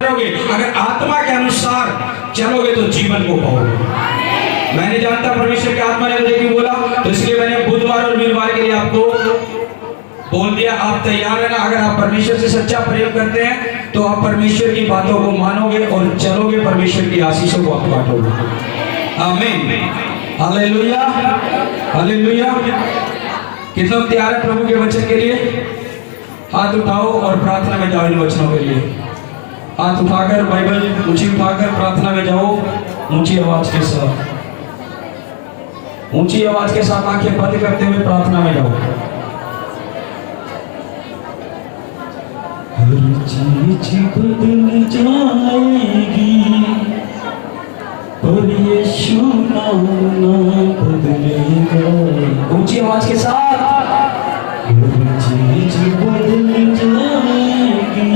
करोगे, अगर आत्मा के अनुसार चलोगे तो जीवन को पाओगे। मैंने जानता परमेश्वर की आत्मा ने मुझे क्यों बोला, तो इसलिए मैंने बुधवार और वीरवार के लिए आपको बोल दिया। आप तैयार रहना। अगर आप परमेश्वर से सच्चा प्रेम करते हैं तो आप परमेश्वर की बातों को मानोगे और चलोगे, परमेश्वर की आशीषों को आप बांटोगे। आमीन, हालेलुया, हालेलुया। कितना तैयार है प्रभु के वचन के लिए? हाथ उठाओ और प्रार्थना में जाओ इन वचनों के लिए। हाथ उठाकर बाइबल ऊंची उठाकर प्रार्थना में जाओ, ऊंची आवाज के साथ, ऊंची आवाज के साथ आंखें बंद करते हुए प्रार्थना में जाओ। हर चीज बदल जाएगी पर यीशु नाम ना बदलेगा। ऊंची आवाज के साथ। हर चीज बदल जाएगी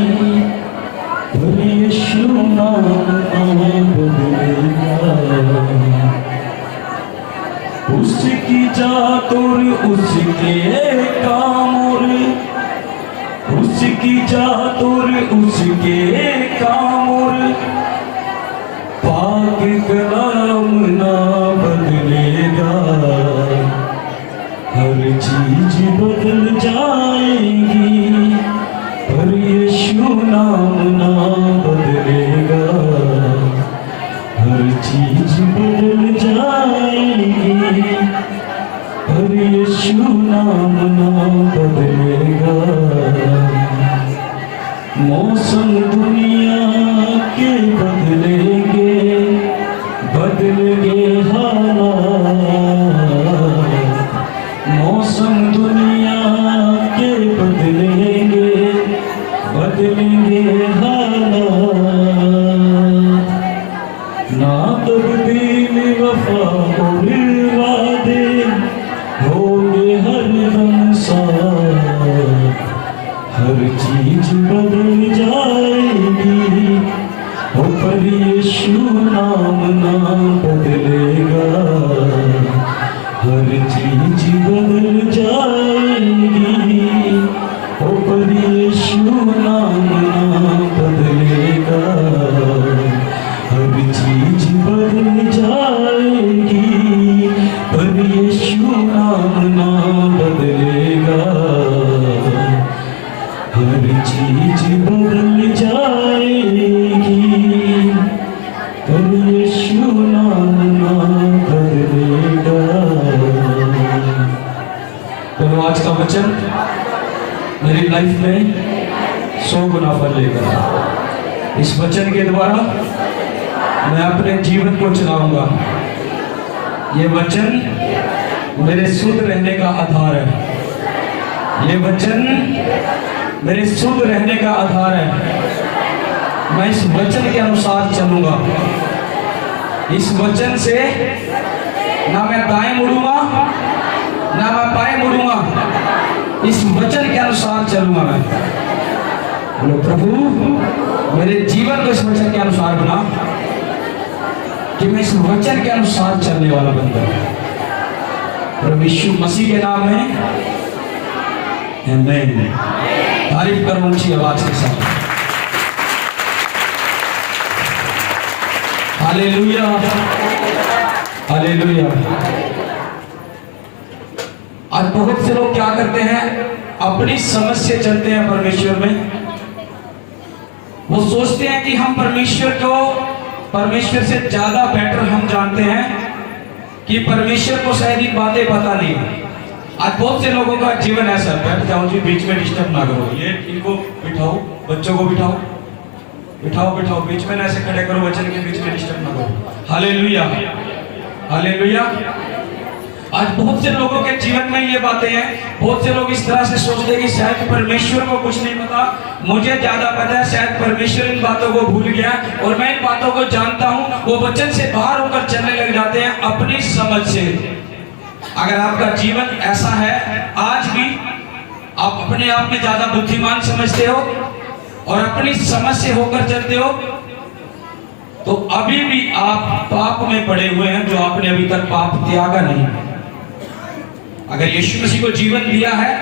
पर यीशु नाम ना बदलेगा। उसकी जात और उसके काम और उसकी जात और उसके काम और पाक कलाम ना बदलेगा। हर चीज बदल जाएगी पर यीशु नाम ना बदलेगा। हर चीज बदल जाएगी पर यीशु नाम ना बदलेगा। मौसम दुनिया के बदलेंगे, बदलेंगे हालात। मौसम दुनिया के बदलेंगे, बदलेंगे हालात। ना तब्दील वफा और वादे होंगे हरदम साथ। हर चीज बदल जाएगी पर यीशु नाम ना बदलेगा। हर चीज बदल जाएगी पर यीशु नाम ना बदलेगा। हर चीज बदल जाएगी पर यीशु नाम ना बदलेगा। हर चीज बदल जाएगी पर यीशु नाम ना बदलेगा। तो आज का वचन मेरी लाइफ में 100 गुना फल लेगा। इस वचन के द्वारा मैं अपने जीवन को चलाऊंगा। ये वचन मेरे शुद्ध रहने का आधार है। ये वचन मेरे शुद्ध रहने का आधार है। मैं इस वचन के अनुसार चलूंगा। इस वचन से ना मैं दाएं मुड़ूंगा ना मैं बाएं मुड़ूंगा। इस वचन के अनुसार चलूंगा मैं। बोलो प्रभु मेरे जीवन को इस वचन के अनुसार बना कि मैं इस वचन के अनुसार चलने वाला बन जाऊं। प्रभु यीशु मसीह के नाम में आमीन। तारीफ करो ऊंची आवाज के साथ। Hallelujah, hallelujah. आज बहुत से लोग क्या करते हैं, अपनी समझ से चलते हैं परमेश्वर में। वो सोचते हैं कि हम परमेश्वर से ज्यादा बेटर हम जानते हैं, कि परमेश्वर को शायद ये बातें पता नहीं। आज बहुत से लोगों का जीवन ऐसा, बैठ जाओ जी, बीच में डिस्टर्ब ना करो, ये इनको बिठाओ, बच्चों को बिठाओ, बिठाओ बिठाओ, बीच में ऐसे खड़े करो, वचन के बीच में डिस्टर्ब ना करो। Hallelujah, hallelujah. आज बहुत से लोगों के जीवन में ये बातें हैं। बहुत से लोग इस तरह से सोचते हैं कि शायद परमेश्वर को कुछ नहीं पता, मुझे ज्यादा पता है, शायद परमेश्वर इन बातों को भूल गया और मैं इन बातों को जानता हूं। वो वचन से बाहर होकर चलने लग जाते हैं अपनी समझ से। अगर आपका जीवन ऐसा है, आज भी आप अपने आप में ज्यादा बुद्धिमान समझते हो और अपनी समझ से होकर चलते हो, तो अभी भी आप पाप में पड़े हुए हैं, जो आपने अभी तक पाप त्यागा नहीं। अगर यीशु मसीह को जीवन दिया है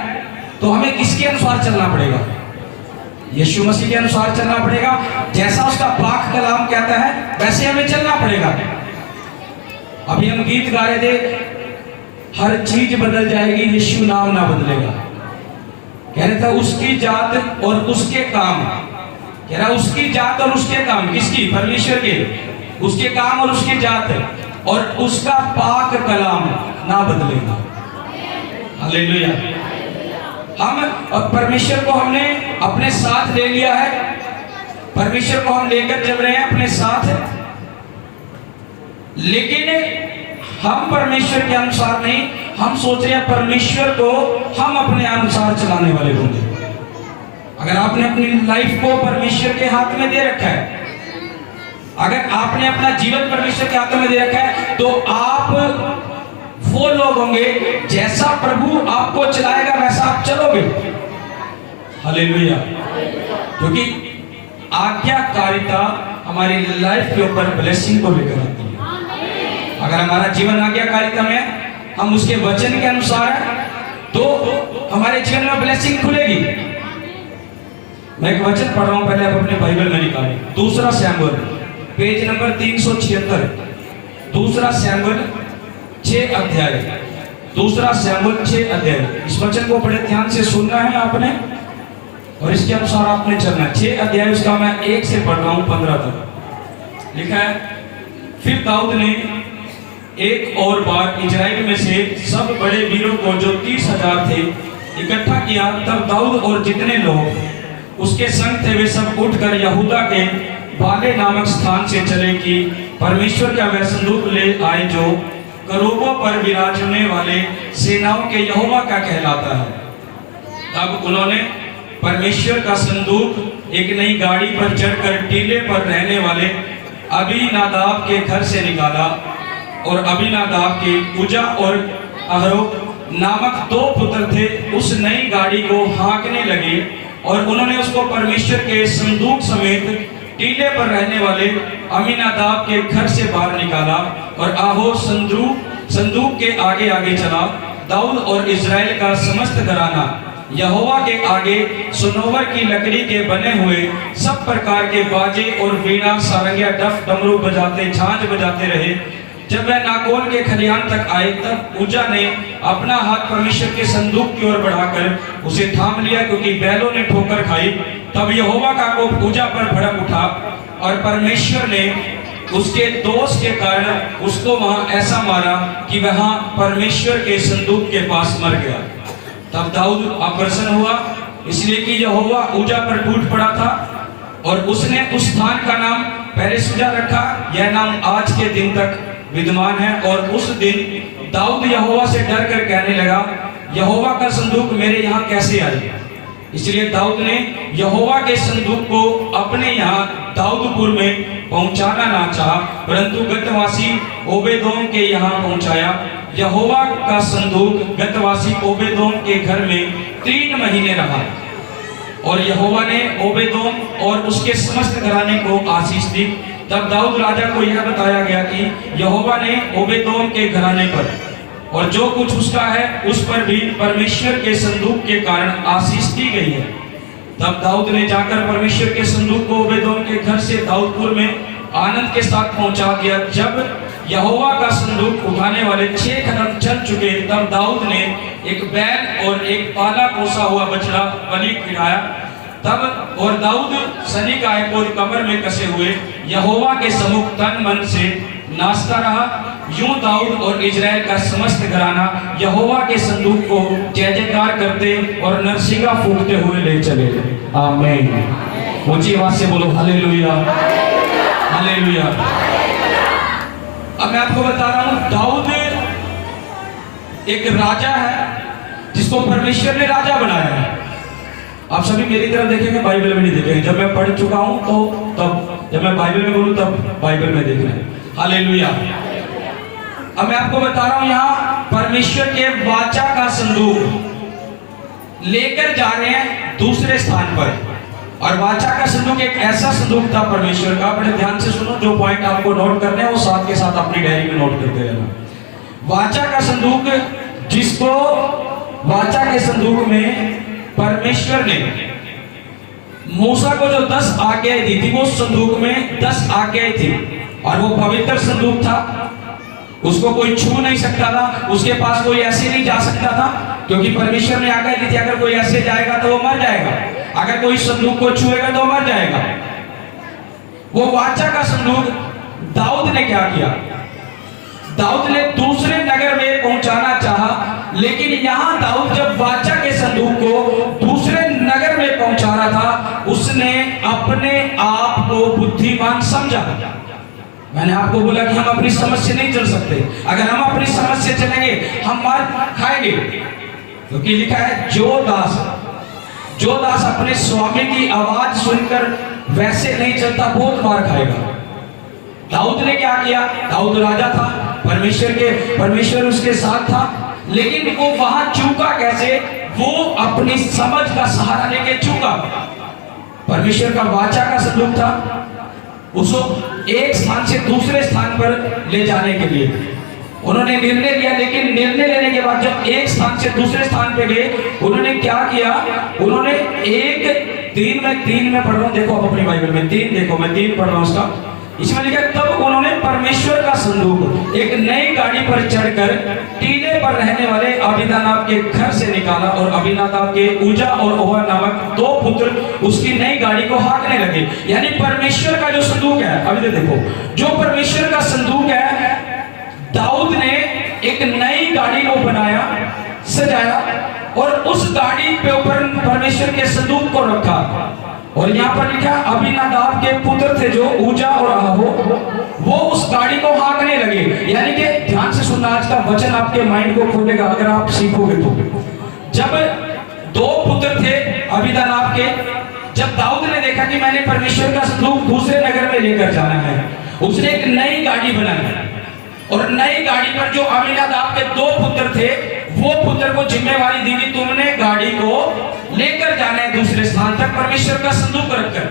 तो हमें किसके अनुसार चलना पड़ेगा? यीशु मसीह के अनुसार चलना पड़ेगा। जैसा ऐसे हमें चलना पड़ेगा। अभी हम गीत गा रहे थे, हर चीज बदल जाएगी, यीशु नाम ना बदलेगा। कह रहे था उसकी जात और उसके काम, कह रहा उसकी जात और उसके काम, किसकी? परमेश्वर के। उसके काम और उसकी जात और उसका पाक कलाम ना बदलेगा। हालेलुया। हम परमेश्वर को हमने अपने साथ ले लिया है, परमेश्वर को हम लेकर चल रहे हैं अपने साथ, लेकिन हम परमेश्वर के अनुसार नहीं, हम सोच रहे हैं परमेश्वर को हम अपने अनुसार चलाने वाले होंगे। अगर आपने अपनी लाइफ को परमेश्वर के हाथ में दे रखा है, अगर आपने अपना जीवन परमेश्वर के हाथों में दे रखा है, तो आप वो लोग होंगे जैसा प्रभु आपको चलाएगा वैसा आप चलोगे। हालेलुया। क्योंकि आज्ञाकारिता हमारी लाइफ के ऊपर ब्लेसिंग को लेकर आती है। अगर हमारा जीवन आज्ञाकारिता में, हम उसके वचन के अनुसार है, तो हमारे जीवन में ब्लेसिंग खुलेगी। मैं एक वचन पढ़ रहा हूं, पहले आप अपने बाइबल में निकालें। दूसरा सैमुएल पेज नंबर 376, दूसरा सैमुएल 6 अध्याय, दूसरा सैमुएल 6 अध्याय। इस वचन को बड़े ध्यान से सुनना है आपने और इसके अनुसार आपने चलना है। 6 अध्याय उसका मैं 1 से पढ़ रहा हूं 15 तक। लिखा है, फिर दाऊद ने एक और बार इजराइल में से सब बड़े वीरों को जो 30,000 थे इकट्ठा किया। तब दाऊद और जितने लोग उसके संग थे वे सब उठकर यहूदा के बाले नामक स्थान से चले कि परमेश्वर का वह संदूक ले आए जो करूबों पर विराजने वाले सेनाओं के यहोवा का कहलाता है। तब उन्होंने परमेश्वर का संदूक एक नई गाड़ी पर चढ़कर टीले पर रहने वाले अबीनादाब के घर से निकाला और अबीनादाब के उजा और अहरो नामक 2 पुत्र थे। उस नई गाड़ी को हाँकने लगे और उन्होंने उसको परमेश्वर के संदूक समेत टीले पर रहने वाले अमीनादाब के घर से बाहर निकाला और आहो संदूक के आगे आगे चला। दाऊद और इजराइल का समस्त घराना यहोवा के आगे सुनोवर की लकड़ी के बने हुए सब प्रकार के बाजे और वीणा, सारंगिया, डफ, डमरू बजाते, झांझ बजाते रहे। जब वह नाकोन के खलिहान तक आए, तब उजा ने अपना हाथ परमेश्वर के संदूक की ओर बढ़ाकर उसे थाम लिया, क्योंकि बैलों ने ठोकर खाई। तब यहोवा का कोप उजा पर भड़क उठा और परमेश्वर ने उसके दोष के कारण उसको वहां ऐसा मारा कि वहां परमेश्वर के संदूक के पास मर गया। तब दाऊद अप्रसन्न हुआ, इसलिए कि यहोवा उजा पर टूट पड़ा था और उसने उस स्थान का नाम पेरेसुजा रखा। यह नाम आज के दिन तक विद्यमान है। और उस दिन दाऊद यहोवा से डर कर कहने लगा, यहोवा का संदूक मेरे यहाँ कैसे आया? इसलिए दाऊद ने यहोवा के संदूक को अपने यहाँ दाऊदपुर में पहुंचाना ना चाहा, परंतु गतवासी ओबेदोम के यहाँ पहुंचाया। यहोवा का संदूक गतवासी ओबेदोम के घर में 3 महीने रहा और यहोवा ने ओबेदोम और उसके समस्त घराने को आशीष दी। तब दाऊद राजा को यह बताया गया कि यहोवा ने ओबेदोम के घराने पर और जो कुछ उसका है उस पर भी परमेश्वर के संदूक के कारण आशीष दी गई है। तब दाऊद ने जाकर परमेश्वर के संदूक को ओबेदोम के घर से दाऊदपुर में आनंद के साथ पहुंचा दिया। जब यहोवा का संदूक उठाने वाले 6 कदम चल चुके, तब दाऊद ने एक बैल और एक पाला पोसा हुआ बछड़ा बलि चढ़ाया। तब और दाऊद सनी का एक और कमर में कसे हुए यहोवा के सम्मुख तन मन से नाचता रहा। यूं दाऊद और इजराइल का समस्त घराना यहोवा के संदूक को जय जयकार करते और नरसिंगा फूंकते हुए ले चले। आमीन। ऊंची आवाज से बोलो हालेलुया, हालेलुया। अब मैं आपको बता रहा हूं, दाऊद एक राजा है जिसको परमेश्वर ने राजा बनाया है। आप सभी मेरी तरफ देखेंगे, बाइबल में नहीं देखेंगे। जब मैं पढ़ चुका हूं तो तब, जब मैं बाइबल में बोलूं तब बाइबल में देख रहे। हालेलुया। अब मैं आपको बता रहा हूं, यहां परमेश्वर के वाचा का संदूक लेकर जा रहे हैं दूसरे स्थान पर। और वाचा का संदूक एक ऐसा संदूक था परमेश्वर का, बड़े ध्यान से सुनो, जो पॉइंट आपको नोट करने हैं वो साथ के साथ अपनी डायरी में नोट करते रहना। वाचा का संदूक, जिसको वाचा के संदूक में परमेश्वर ने मूसा को जो 10 आज्ञाएं दी थी, वो संदूक में 10 आज्ञाएं थी। और वो पवित्र संदूक था, उसको कोई छू नहीं सकता था, उसके पास कोई ऐसे नहीं जा सकता था, क्योंकि परमेश्वर ने आज्ञा दी थी अगर कोई ऐसे जाएगा तो वो मर जाएगा, अगर कोई संदूक को छुएगा तो मर जाएगा। वो वाचा का संदूक दाऊद ने क्या किया, दाऊद ने दूसरे नगर में पहुंचाना चाहा, लेकिन यहां दाऊद जब वाचा के संदूक को दूसरे नगर में पहुंचा रहा था, उसने अपने आप को बुद्धिमान समझा। मैंने आपको बोला कि हम अपनी समझ से नहीं चल सकते, अगर हम अपनी समझ से चलेंगे हम मार खाएंगे, क्योंकि लिखा है जो दास अपने स्वामी की आवाज सुनकर वैसे नहीं चलता बहुत मार खाएगा। दाऊद ने क्या किया, दाऊद राजा था, परमेश्वर उसके साथ था, लेकिन वो वहां चूका कैसे, वो अपनी समझ का सहारा लेके चूका। परमेश्वर का वाचा का संदूक था, उसको एक स्थान से दूसरे स्थान पर ले जाने के लिए उन्होंने निर्णय लिया, लेकिन निर्णय लेने के बाद जब एक स्थान से दूसरे स्थान पे गए, उन्होंने क्या किया, उन्होंने एक 3 में पढ़ रहा हूं, देखो आप अपनी बाइबल में 3 देखो, मैं 3 पढ़ रहा हूं उसका, इसमें लिखा तब उन्होंने परमेश्वर का संदूक एक नई गाड़ी पर चढ़कर टीले पर रहने वाले अबीनादाब के घर से निकाला, और अबीनादाब के उजा और ओहा नामक 2 पुत्र उसकी नई गाड़ी को हाँकने लगे। यानी परमेश्वर का जो संदूक है, अभी तो देखो, जो परमेश्वर का संदूक है, दाऊद ने एक नई गाड़ी को बनाया, सजाया, और उस गाड़ी पे ऊपर परमेश्वर के संदूक को रखा। और यहाँ पर लिखा अबीनादाब के पुत्र थे जो उजा और आहो, वो उस गाड़ी को हाँकने लगे। यानी कि ध्यान से सुनना, आज का वचन आपके माइंड को खोलेगा अगर आप सीखोगे तो। जब 2 पुत्र थे अबीनादाब के, जब दाऊद ने देखा कि मैंने परमेश्वर का संदूक दूसरे नगर में लेकर जाना है, उसने एक नई गाड़ी बनाई, और नई गाड़ी पर जो अबीनादाब के 2 पुत्र थे, वो पुत्र को जिम्मेवारी दी कि तुमने गाड़ी को लेकर जाना है दूसरे स्थान तक परमेश्वर का संदूक रखकर।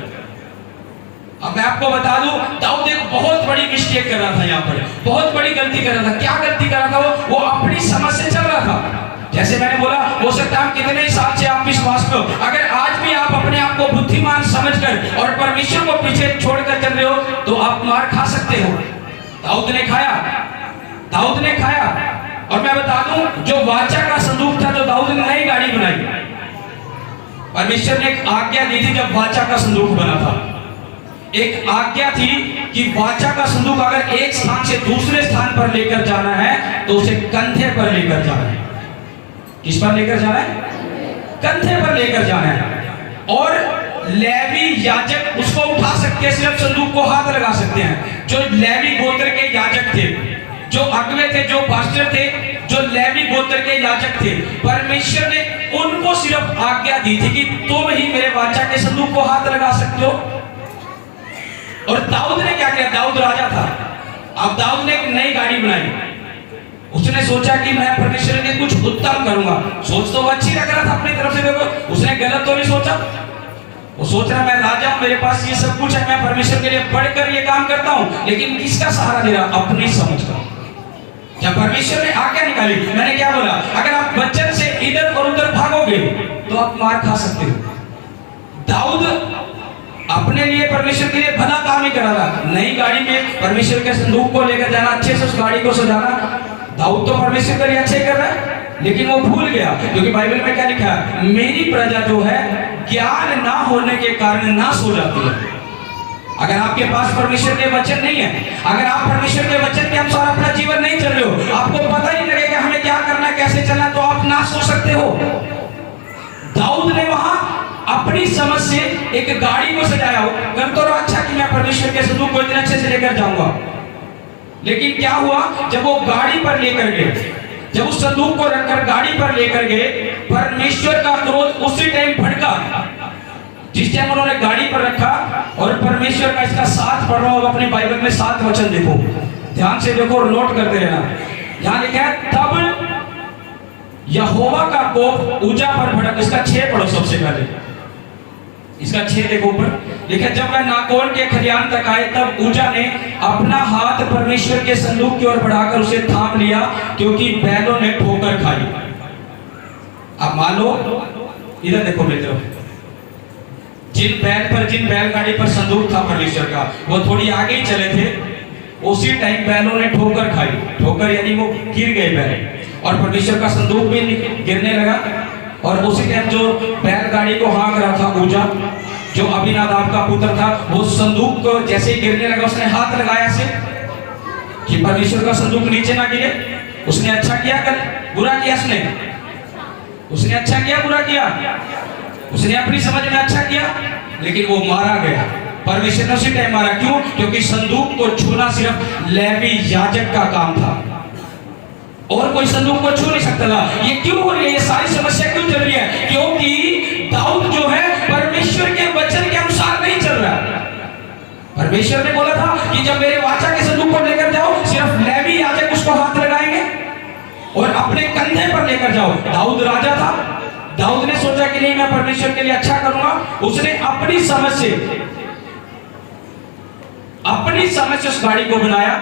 अब मैं आपको बता दूं, दाऊद एक बहुत बड़ी मिस्टेक कर रहा था, यहाँ पर बहुत बड़ी गलती कर रहा था। क्या गलती कर रहा था वो अपनी समझ से चल रहा था। जैसे मैंने बोला, हो सकता है कितने साल से आप विश्वास में हो, अगर आज भी आप अपने आप को बुद्धिमान समझकर और परमेश्वर को पीछे छोड़कर चल रहे हो तो आप मार खा सकते हो। दाऊद ने खाया। और मैं बता दूं, जो वाचा का संदूक था, जो दाऊद ने नई गाड़ी बनाई, परमेश्वर ने एक आज्ञा दी थी जब वाचा का संदूक बना था, एक आज्ञा थी कि वाचा का संदूक अगर एक स्थान से दूसरे स्थान पर लेकर जाना है तो उसे कंधे पर लेकर जाना है। किस पर लेकर जाना है? कंधे पर लेकर जाना है। और लेवी याजक उसको उठा सकते हैं, सिर्फ संदूक को हाथ लगा सकते हैं। जो लेवी गोत्र के याजक थे, जो अगुवे थे, जो पास्टर थे, जो लेवी गोत्र के याजक थे, परमेश्वर ने उनको सिर्फ आज्ञा दी थी कि तुम ही मेरे वाचा के संदूक को हाथ लगा सकते हो। और दाऊद ने क्या किया, दाऊद राजा था। अब दाऊद ने एक नई गाड़ी बनाई, उसने सोचा कि मैं परमेश्वर के कुछ उत्तम करूंगा। सोच तो वो अच्छी लग रहा था अपनी तरफ से, देखो उसने गलत तो नहीं सोचा। वो सोच रहा मैं राजा हूं, मेरे पास ये सब कुछ है, मैं परमेश्वर के लिए बढ़कर ये काम करता हूं, लेकिन किसका सहारा दे रहा? अपनी समझ का। जब परमेश्वर ने आज्ञा निकाली, मैंने क्या बोला, अगर आप वचन से इधर और उधर भागोगे तो आप मार खा सकते हो। दाऊद अपने लिए, परमेश्वर के लिए भला काम ही करा रहा। नई गाड़ी में परमेश्वर के संदूक को लेकर जाना, अच्छे से उस गाड़ी को सजाना, दाऊद तो परमेश्वर के लिए अच्छे कर रहा है, लेकिन वो भूल गया। क्योंकि बाइबल में क्या लिखा है, मेरी प्रजा जो है ज्ञान ना होने के कारण नाश हो जाती है। अगर आपके पास परमेश्वर के वचन नहीं है, अगर आप परमेश्वर के वचन के अनुसार अपना जीवन नहीं चल रहे हो, आपको पता ही नहीं लगेगा हमें क्या करना, कैसे चलना, तो आप नाश हो सकते हो। दाऊद ने वहां अपनी समझ से एक गाड़ी को सजाया हो, कर तो अच्छा कि मैं परमेश्वर के संदूक को इतने अच्छे से लेकर जाऊंगा। लेकिन क्या हुआ, जब वो गाड़ी पर लेकर गए, जब उस संदूक को रखकर गाड़ी पर लेकर गए, परमेश्वर का क्रोध उसी टाइम भड़का। जिस टाइम उन्होंने गाड़ी पर रखा, और परमेश्वर का इसका 7 पढ़ रहा हूं, अपने बाइबल में 7 वचन देखो, ध्यान से देखो और नोट करते रहना। यहां लिखा है, तब यहोवा का कोप उजा पर भड़क। इसका 6 पढ़ो सबसे पहले, इसका 6 देखो ऊपर लिखा, जब वह नाकोन के खलियान तक आए, तब उजा ने अपना हाथ परमेश्वर के संदूक की ओर बढ़ाकर उसे थाम लिया, क्योंकि बैलों ने ठोकर खाई। अब मान लो, इधर देखो मित्रों, जिन बैलगाड़ी पर संदूक था परमेश्वर का, वो थोड़ी आगे ही चले थे, उसी टाइम बैलों ने ठोकर खाई, ठोकर यानी वो गिर गए बैल, और परमेश्वर का संदूक भी गिरने लगा। और उसी टाइम जो बैलगाड़ी को हाँक रहा था उजा, जो अबीनादाब का पुत्र था, वो संदूक को जैसे ही गिरने लगा उसने हाथ लगाया से कि परमेश्वर का संदूक नीचे ना गिरे। उसने अच्छा किया कर बुरा किया? उसने अच्छा किया बुरा किया? उसने अपनी समझ में अच्छा किया, लेकिन वो मारा गया। परमेश्वर ने उसी टाइम मारा। क्यों? क्योंकि संदूक को छूना सिर्फ लेवी याजक का काम था, और कोई संदूक को छू नहीं सकता था। ये क्यों हो रही है? ये सारी समस्या क्यों चल रही है? क्योंकि दाऊद जो है परमेश्वर के वचन के अनुसार नहीं चल रहा। परमेश्वर ने बोला था कि जब मेरे वाचा के संदूक को लेकर जाओ, सिर्फ लेवी याजक उसको हाथ लगाएंगे और अपने कंधे पर लेकर जाओ। दाऊद राजा था, दाऊद ने सोचा कि नहीं मैं परमेश्वर के लिए अच्छा करूंगा। उसने अपनी समझ से उस गाड़ी को बनाया,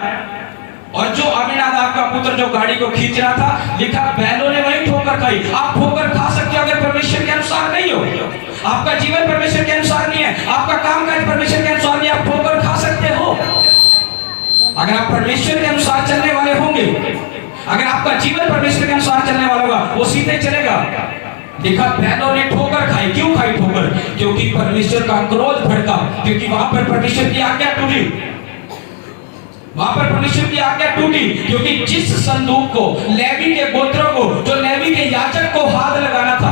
और जो अबीनादाब का पुत्र जो गाड़ी को खींच रहा था, लिखा बैलों ने वही ठोकर खाई। आप ठोकर खा सकते हो अगर परमेश्वर के अनुसार नहीं हो। आपका जीवन परमेश्वर के अनुसार नहीं है, आपका कामकाज परमेश्वर के अनुसार नहीं, आप ठोकर खा सकते हो। अगर आप परमेश्वर के अनुसार चलने वाले होंगे, अगर आपका जीवन परमेश्वर के अनुसार चलने वाला होगा, वो सीधे चलेगा। लिखा बैलों ने ठोकर खाई। क्यों खाई ठोकर? क्योंकि परमेश्वर का क्रोध भड़का, क्योंकि वहां पर परमेश्वर की आज्ञा टूटी, वहां पर परमेश्वर की आज्ञा टूटी। क्योंकि जिस संदूक को, लेवी के गोत्रों को, जो लेवी के याजक को हाथ लगाना था,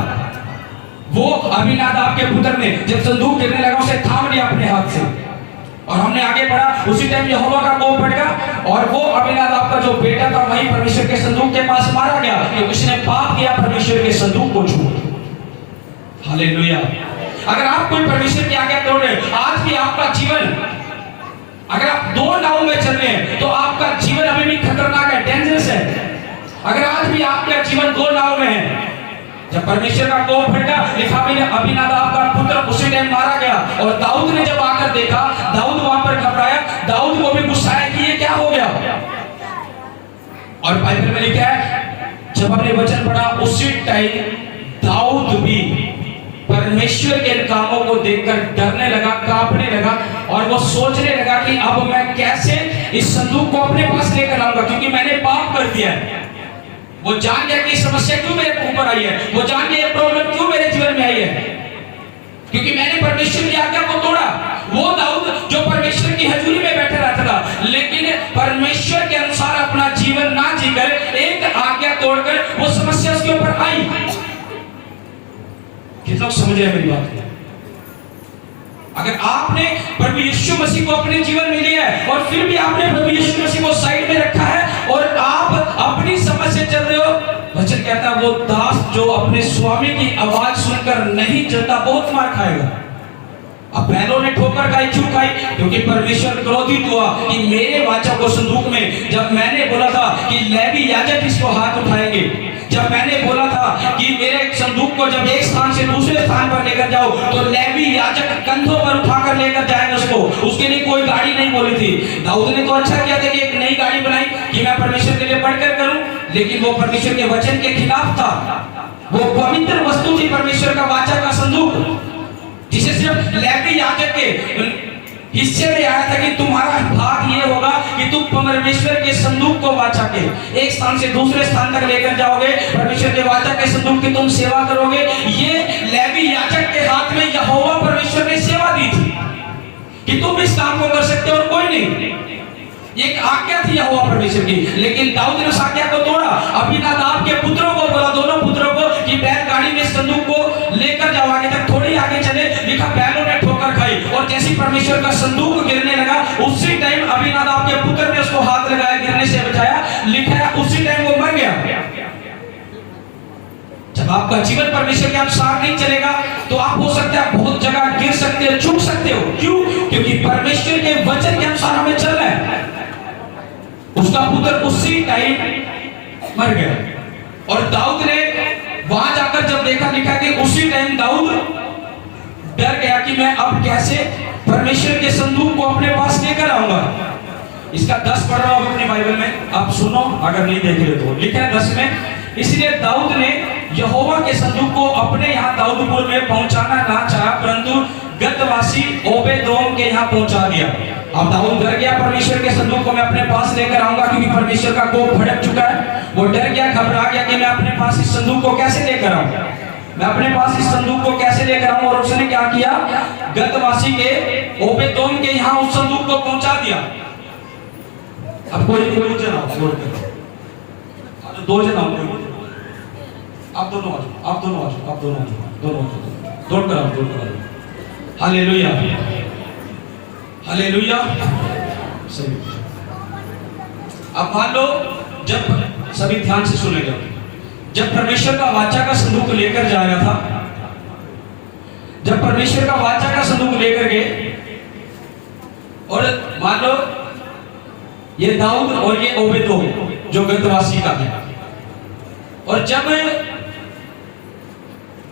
वो अबीनादाब के पुत्र ने जब संदूक गिरने लगा उसे थाम लिया अपने हाथ से। और हमने आगे पढ़ा, उसी टाइम यहोवा का कोप भड़का, और वो अबीनादाब का जो बेटा था वही परमेश्वर के संदूक के पास मारा गया, क्योंकि उसने पाप किया परमेश्वर के संदूक को छू। हालेलुया। अगर आप कोई परमेश्वर की आज्ञा तोड़ रहे, आज भी आपका जीवन, अगर आप दो नाव में चल रहे हैं तो आपका जीवन अभी भी खतरनाक है, डेंजरस है। अगर आज भी आपका जीवन दो नाव में है, जब परमेश्वर का कोप भड़का, लिखा भी अबीनादाब का पुत्र उसी टाइम मारा गया। और दाऊद ने जब आकर देखा, दाऊद वहां पर घबराया, दाऊद को भी गुस्सा आया कि ये क्या हो गया। और बाइबल में लिखा है, जब हमने वचन पढ़ा उसी टाइम दाऊद भी परमेश्वर के कामों को देखकर डरने लगा, कांपने लगा, और वो सोचने लगा कि अब मैं कैसे इस संदूक को अपने पास लेकर आऊंगा, क्योंकि मैंने पाप कर दिया है। वो जान गया कि समस्या क्यों मेरे ऊपर आई है, वो जान गया प्रॉब्लम क्यों मेरे जीवन में आई है, क्योंकि मैंने परमेश्वर की आज्ञा को तोड़ा। वो दाऊद जो परमेश्वर की हजूरी में बैठा रहता था, लेकिन परमेश्वर के अनुसार अपना जीवन ना जीकर एक आज्ञा तोड़कर वो समस्या उसके ऊपर आई। कितने लोग समझ रहे हैं मेरी बात? अगर आपने प्रभु यीशु मसीह को अपने जीवन में लिया है और फिर भी आपने प्रभु यीशु मसीह को साइड में रखा है और आप अपनी समझ से चल रहे हो, वचन कहता है वो दास जो अपने स्वामी की आवाज सुनकर नहीं चलता बहुत मार खाएगा। अब बैलों ने ठोकर खाई। क्यों खाई? क्योंकि परमेश्वर क्रोधित हुआ कि मेरे वाचा को संदूक में, जब मैंने बोला था कि लेवी याजक इसको हाथ उठाएंगे, जब मैंने बोला था कि मेरे संदूक को जब एक स्थान से दूसरे स्थान पर लेकर जाओ तो लेवी याजक कंधों पर उठाकर लेकर जाएंगे उसको, उसके लिए कोई गाड़ी नहीं बोली थी। दाऊद ने तो अच्छा किया था कि एक नई गाड़ी बनाई कि मैं परमेश्वर के लिए बढ़कर करूं, लेकिन वो परमेश्वर के वचन के खिलाफ था। वो पवित्र वस्तु थी परमेश्वर का वाचा का संदूक, जिसे सिर्फ लेवी याजक के हिस्से में आया था कि तुम्हारा भाग ये होगा कि तुम परमेश्वर के संदूक को वाचा के एक स्थान से दूसरे स्थान तक लेकर जाओगे, परमेश्वर के वाचा के संदूक की तुम सेवा करोगे। ये लेवी याजक के हाथ में यहोवा परमेश्वर ने सेवा दी थी कि तुम इस काम को कर सकते हो और कोई नहीं। एक आज्ञा थी यहोवा परमेश्वर की, लेकिन दाऊद ने उस आज्ञा को तोड़ा। अबीनादाब के पुत्रों को बोला, दोनों पुत्रों को, कि बैलगाड़ी में संदूक को लेकर जाओ आगे तक, थोड़ी आगे चले। लिखा बैलों ने ठोकर खाई, और जैसे परमेश्वर का संदूक गिरने लगा उसी टाइम अबीनादाब के पुत्र ने उसको हाथ लगाया, गिरने से बचाया। लिखा है उसी टाइम वो मर गया। जब आपका जीवन परमेश्वर के अनुसार नहीं चलेगा तो आप हो सकता है बहुत जगह गिर सकते हो, चूक सकते हो। क्यों? क्योंकि परमेश्वर के वचन के अनुसार हमें चलना है। उसका पुत्र उसी टाइम मर गया, और दाऊद ने वहां जाकर जब देखा, लिखा कि उसी टाइम दाऊद डर गया कि मैं अब कैसे परमेश्वर के संदूक को अपने पास लेकर आऊंगा। इसका 10 पढ़ रहा हूं अपनी बाइबल में, आप सुनो अगर नहीं देख रहे तो। लिखा है 10 में, इसलिए दाऊद ने यहोवा के संदूक को अपने यहाँ दाऊदपुर में पहुंचाना ना चाहा, परंतु गतवासी ओबेदोम के यहाँ पहुंचा दिया। अब दाऊद डर गया, परमेश्वर के संदूक को मैं अपने पास लेकर आऊंगा, क्योंकि परमेश्वर का कोप भड़क चुका है। वो डर गया, घबरा गया कि मैं अपने पास इस संदूक को कैसे लेकर आऊं, मैं अपने पास इस संदूक को कैसे लेकर आऊं। और उसने क्या किया, गतवासी के ओबेदोम के यहाँ उस संदूक को पहुंचा दिया। अब कोई जना दो जना आप दोनों आ जाओ, आप दोनों आ जाओ, आप दोनों आ जाओ, दोनों आ जाओ, दौड़ कर आओ, दौड़ कर आओ। Hallelujah, hallelujah. सही। अब मान लो, जब सभी ध्यान से सुनेगा, जब परमेश्वर का वाचा का संदूक लेकर जा रहा था, जब परमेश्वर का वाचा का संदूक लेकर गए, और मान लो ये दाऊद और ये ओबेदोम जो गतवासी का है, और जब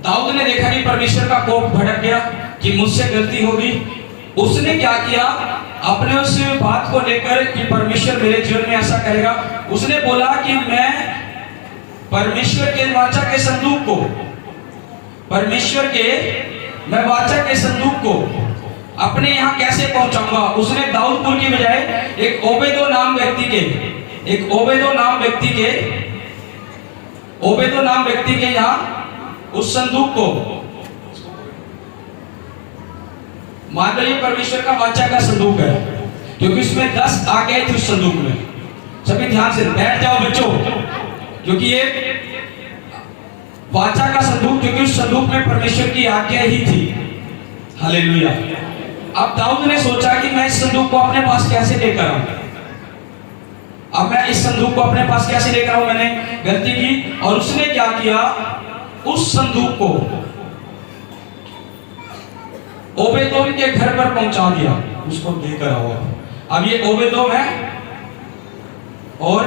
दाऊद ने देखा कि परमेश्वर का कोप भड़क गया, कि मुझसे गलती होगी, उसने क्या किया, अपने उस बात को लेकर कि परमेश्वर मेरे जीवन में ऐसा करेगा, उसने बोला कि मैं परमेश्वर के वाचा के संदूक को, मैं वाचा के संदूक को अपने यहाँ कैसे पहुंचाऊंगा। उसने दाऊदपुर की बजाय एक ओबेदो नाम व्यक्ति के यहाँ उस संदूक को, मान लो ये परमेश्वर का वाचा का संदूक है, क्योंकि इसमें 10 आज्ञाएं थी उस संदूक में। सभी ध्यान से बैठ जाओ बच्चों, क्योंकि ये वाचा का संदूक, क्योंकि उस संदूक में परमेश्वर की आज्ञा ही थी। हालेलुया। अब दाऊद ने सोचा कि मैं इस संदूक को अपने पास कैसे लेकर आऊं, अब मैं इस संदूक को अपने पास कैसे लेकर आऊं, मैंने गलती की। और उसने क्या किया, उस संदूक को ओबेदोम के घर पर पहुंचा दिया, उसको लेकर आओ। अब ये ओबेदोम है, और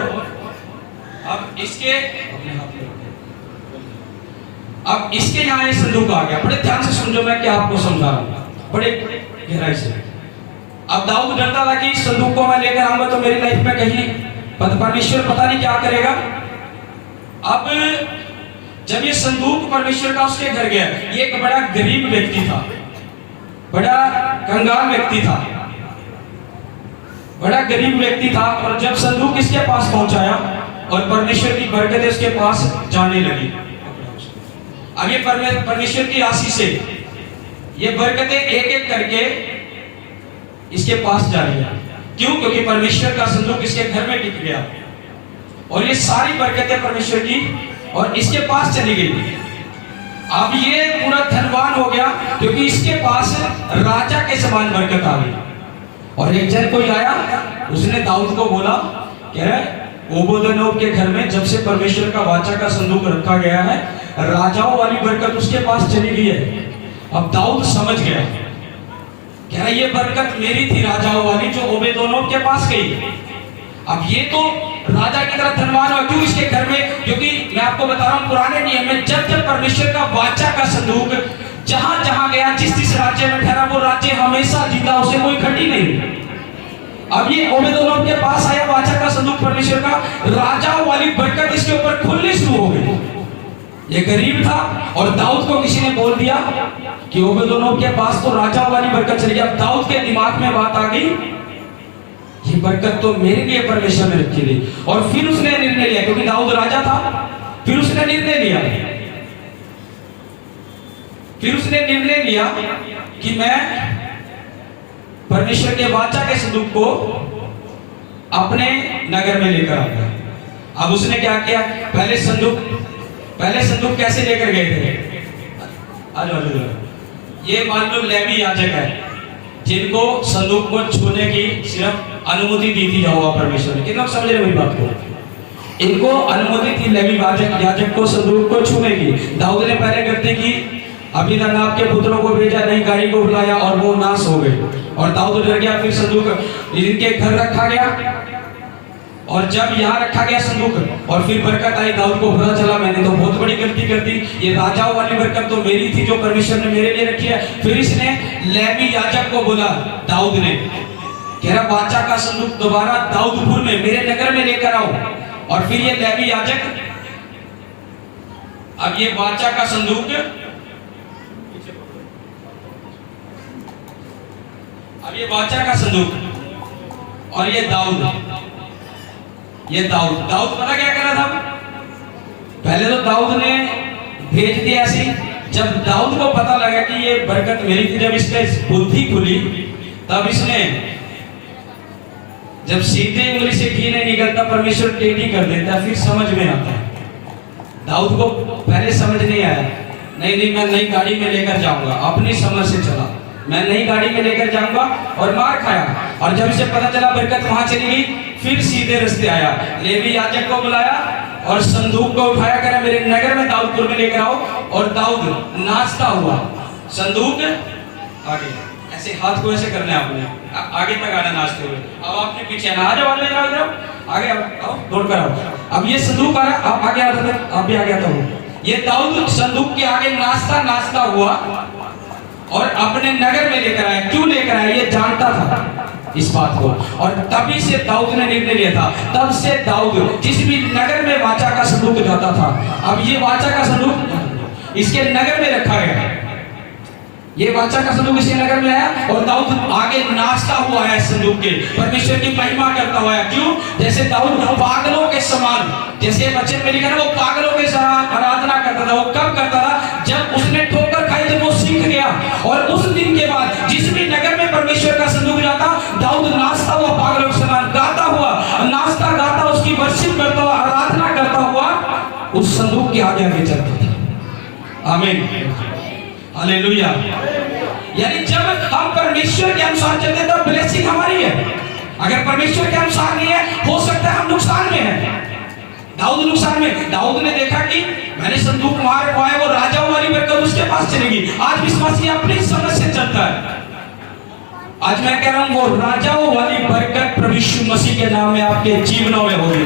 अब इसके अपने हाथ में, अब इसके यहाँ ये संदूक आ गया। बड़े ध्यान से समझो, मैं क्या आपको समझा रहा हूं, बड़े गहराई से। अब दाऊद डरता था कि इस संदूक को मैं लेकर आऊंगा तो मेरी लाइफ में कहीं परमेश्वर पता नहीं क्या करेगा। अब जब ये संदूक परमेश्वर का उसके घर गया, ये एक बड़ा गरीब व्यक्ति था, बड़ा कंगाल व्यक्ति था, बड़ा गरीब व्यक्ति था। और जब संदूक इसके पास पहुंचाया और परमेश्वर की बरकतें उसके पास जाने लगी, अब ये परमेश्वर की राशि से ये बरकतें एक एक करके इसके पास जा रही है। क्यों? क्योंकि परमेश्वर का संदूक इसके घर में टिक गया, और ये सारी बरकतें परमेश्वर की और इसके पास चली गई। अब ये पूरा धनवान हो गया, क्योंकि इसके पास राजा के समान बरकत आ गई। और एक जन कोई आया, उसने दाऊद को बोला, कह रहे ओबेदोम के घर में जब से परमेश्वर का वाचा का संदूक रखा गया है, राजाओं वाली बरकत उसके पास चली गई है। अब दाऊद समझ गया, कह रहा ये बरकत मेरी थी राजाओं वाली, जो ओबेदोम के पास गई। अब ये तो राजा की तरह धनवान हुआ, क्यों? इसके घर में, क्योंकि मैं आपको बता रहा हूं पुराने नियम में जब जब परमेश्वर का वाचा का संदूक जहां जहां गया, जिस राज्य में ठहरा, वो राज्य हमेशा जीता, उसे कोई खटी नहीं। अब ये ओबेदोम के पास आया वाचा का संदूक परमेश्वर का, राजाओं वाली बरकत इसके ऊपर खुलनी शुरू हो गई। ये गरीब था, और दाऊद को किसी ने बोल दिया कि ओबेदोम के पास तो राजाओं वाली बरकत चली गई। अब दाऊद के दिमाग में बात आ गई, ये बरकत तो मेरे लिए परमेश्वर ने रखी थी। और फिर उसने निर्णय लिया, क्योंकि दाऊद राजा था, फिर उसने निर्णय लिया कि मैं परमेश्वर के वाचा के संदूक को अपने नगर में लेकर आऊंगा। अब उसने क्या किया, पहले संदूक कैसे लेकर गए थे? ये मान लो लेवी याजक है, जिनको संदूक को छूने की सिर्फ अनुमति दी थी यहोवा परमेश्वर ने। कितने लोग समझ रहे मेरी बात को? इनको अनुमति थी लेवी याजक को संदूक को छूने की। दाऊद ने पहले गलती की, अभी तक आपके पुत्रों को भेजा नहीं, गाड़ी को बुलाया, और वो नाश हो गए। और दाऊद डर गया। फिर संदूक इनके घर रखा गया, और जब यहाँ रखा गया संदूक, और फिर बरकत आई, दाऊद को पता चला मैंने तो बहुत बड़ी गलती कर दी, ये राजाओं वाली बरकत तो मेरी थी जो परमेश्वर ने मेरे लिए रखी है। फिर इसने लेवी याजक को बोला, दाऊद ने, कह रहा वाचा का संदूक दोबारा दाऊदपुर में मेरे नगर में लेकर आओ। और फिर ये लेवी याजक, अब ये वाचा का संदूक, अब ये वाचा का संदूक और ये दाऊद पता क्या कर रहा था? पहले तो दाऊद ने भेज दिया ऐसे। जब दाऊद को पता लगा कि ये बरकत मेरी थी, जब इसका बुद्धि खुली, तब इसने, जब सीधे उंगली से घी नहीं निकलता परमेश्वर टेढ़ी कर देता, फिर समझ में आता है। दाऊद को पहले समझ नहीं आया, नहीं मैं नई गाड़ी में लेकर जाऊंगा, अपनी समझ से चला, मैं नई गाड़ी में लेकर जाऊंगा, और मार खाया। और जब इसे पता चला बरकत वहां चली गई, फिर सीधे रास्ते आया, लेवी याजक को बुलाया और संदूक को उठाया, करा मेरे नगर में दाऊदपुर में लेकर आओ। और दाऊद नाचता हुआ, संदूक आगे, ऐसे हाथ को ऐसे करना है आपने, आगे तक आना नाचते हुए। अब आपने पीछे आना, आ जाओ आगे आओ, दौड़ कर आओ। अब ये संदूक आ रहा, आप आगे आता था, आप भी आगे आता हो। ये दाऊद संदूक के आगे नाचता हुआ और अपने नगर में लेकर आया। क्यों लेकर आया? ये जानता था इस बात को, और तभी से दाऊद ने निर्णय लिया था। तब से दाऊद जिस भी नगर में वाचा का संदूक जाता था, अब ये वाचा का संदूक इसके नगर में रखा गया, ये वाचा का संदूक इसके नगर में आया, और दाऊद आगे नाचता हुआ है संदूक के, परमेश्वर की महिमा करता हुआ है। क्यों? जैसे दाऊद पागलों के समान, जैसे वचन में लिखा है, वो पागलों के समान आराधना करता था। वो कब करता था? जब उसने ठोकर खाई तो वो सीख गया, और उस दिन के बाद जिस भी नगर में परमेश्वर का संदूक जाता, दाऊद नाचता हुआ पागलों के समान, गाता हुआ, नाचता गाता उसकी वर्शिप करता हुआ, आराधना करता हुआ उस संदूक के आगे आगे चलता था। आमीन, हालेलुया। यानी जब हम परमेश्वर के अनुसार चलते हैं तो ब्लेसिंग हमारी है। अगर परमेश्वर के अनुसार नहीं है, हो सकता है हम नुकसान में हैं। दाऊद नुकसान में, दाऊद ने देखा कि मैंने संदूक वहां रखवाया, वो राजाओं वाली बरकत उसके पास चलेगी। आज विश्वासी अपनी समझ से चलता है। आज मैं कह रहा हूं, वो राजाओं वाली बरकत प्रभु यीशु मसीह के नाम में आपके जीवनों में होगी।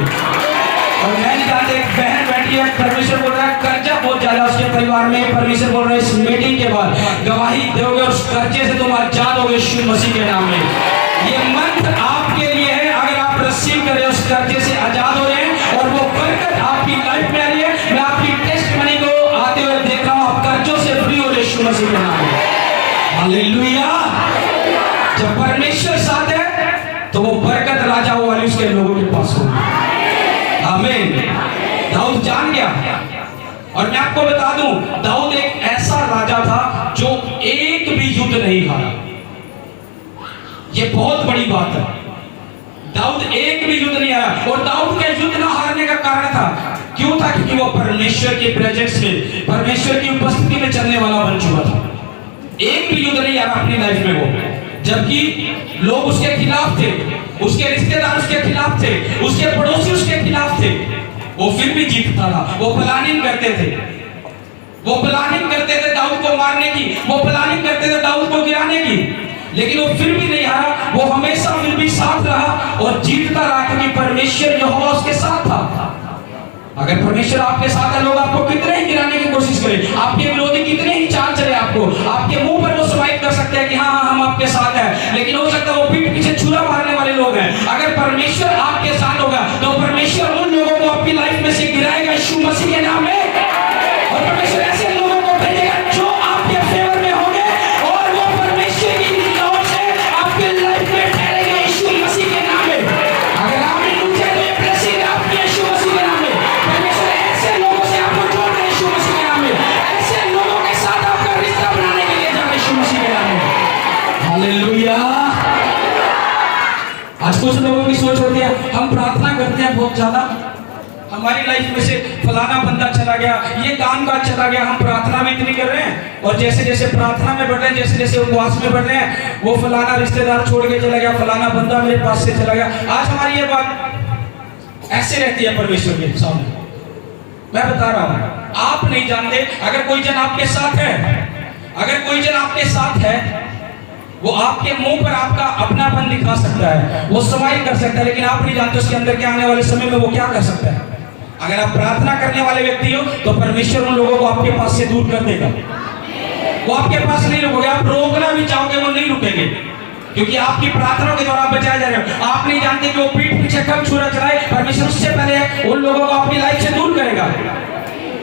और मैं नहीं जानता, एक बहन बैठी है, परमेश्वर बोल रहा है कर्जा बहुत ज्यादा उसके परिवार में, परमेश्वर बोल रहा है इस मीटिंग के बाद गवाही दोगे, उस कर्जे से तुम आजाद होगे यीशु मसीह के नाम में। ये मंत्र आपके लिए है, अगर आप रिसीव करें उस कर्जे से आजाद हो रहे हैं, और वो बरकत आपकी लाइफ में आ रही है। मैं आपकी टेस्टमनी को आते हुए देख रहा हूं, आप कर्जों से फ्री हो रहे यीशु मसीह के नाम में। हालेलुया। जब परमेश्वर साथ है तो वो बरकत राजाओं वाली उसके लोगों के पास होगी। आमीन। दाऊद जान गया, और मैं आपको बता दूं, दाऊद एक ऐसा राजा था जो एक भी युद्ध नहीं हारा। ये बहुत बड़ी बात है, दाऊद एक भी युद्ध नहीं हारा। और दाऊद के युद्ध ना हारने का कारण था, क्यों था? क्योंकि वो परमेश्वर के प्रेजेंस में, परमेश्वर की उपस्थिति में चलने वाला बन चुका था। एक भी युद्ध नहीं हारा अपनी लाइफ में वो, जबकि लोग उसके खिलाफ थे, उसके रिश्तेदार उसके खिलाफ थे, उसके पड़ोसी उसके खिलाफ थे, वो फिर भी जीतता था। वो प्लानिंग करते थे, वो प्लानिंग करते थे दाऊद को मारने की, वो प्लानिंग करते थे दाऊद को गिराने की, लेकिन वो फिर भी नहीं हारा। वो हमेशा फिर भी साथ रहा और जीतता रहा, क्योंकि परमेश्वर यहोवा उसके साथ था। अगर परमेश्वर आपके साथ है, लोग आपको कितने ही गिराने की कोशिश करें, आपके विरोधी कितने ही चाल चले, आपके मुंह पर वो स्वाइप कर सकते हैं कि हाँ हम आपके साथ हैं, लेकिन हो सकता है वो पीठ पीछे छुरा मारने वाले लोग हैं। अगर परमेश्वर आपके साथ होगा तो परमेश्वर उन लोगों को आपकी लाइफ में से गिराएगा यीशु मसीह के नाम में, और परमेश्वर ऐसे लोगों को भेजेगा जो आपके फेवर में होंगे, और वो परमेश्वर की ओर से आपके लाइफ में ठहरेंगे यीशु मसीह के नाम में। अगर आप नीचे तो ये ब्लेसिंग आपकी यीशु मसीह के नाम में। परमेश्वर ऐसे लोगों से आपको जोड़ रहे यीशु मसीह के नाम में, ऐसे लोगों के साथ आपका रिश्ता बनाने के लिए जा रहे यीशु मसीह के नाम में। हालेलुया। आज कुछ लोगों की सोच होती है, हम प्रार्थना करते हैं बहुत ज्यादा, हमारी लाइफ में से फलाना बंदा चला गया, ये काम काज चला गया, हम प्रार्थना भी इतनी कर रहे हैं, और जैसे जैसे प्रार्थना में बढ़ रहे हैं, जैसे जैसे उपवास में बढ़ रहे हैं, वो फलाना रिश्तेदार छोड़ के चला गया, फलाना बंदा मेरे पास से चला गया। आज हमारी ये बात ऐसे रहती है परमेश्वर के सामने। मैं बता रहा हूं, आप नहीं जानते, अगर कोई जन आपके साथ है, अगर कोई जन आपके साथ है, वो आपके मुंह पर आपका अपनापन दिखा सकता है, वो स्माइल कर सकता है, लेकिन आप नहीं जानते उसके अंदर के आने वाले समय में वो क्या कर सकता है। अगर आप प्रार्थना करने वाले व्यक्ति हो तो परमेश्वर उन लोगों को आपके पास से दूर कर देगा, वो आपके पास नहीं रुकोगे। आप रोकना भी चाहोगे वो नहीं रुकेंगे, क्योंकि आपकी प्रार्थना के द्वारा बचाया जाएगा। आप नहीं जानते कि वो पीठ पीछे कब छुरा चलाए, परमेश्वर उससे पहले उन लोगों को अपनी लाइफ से दूर करेगा।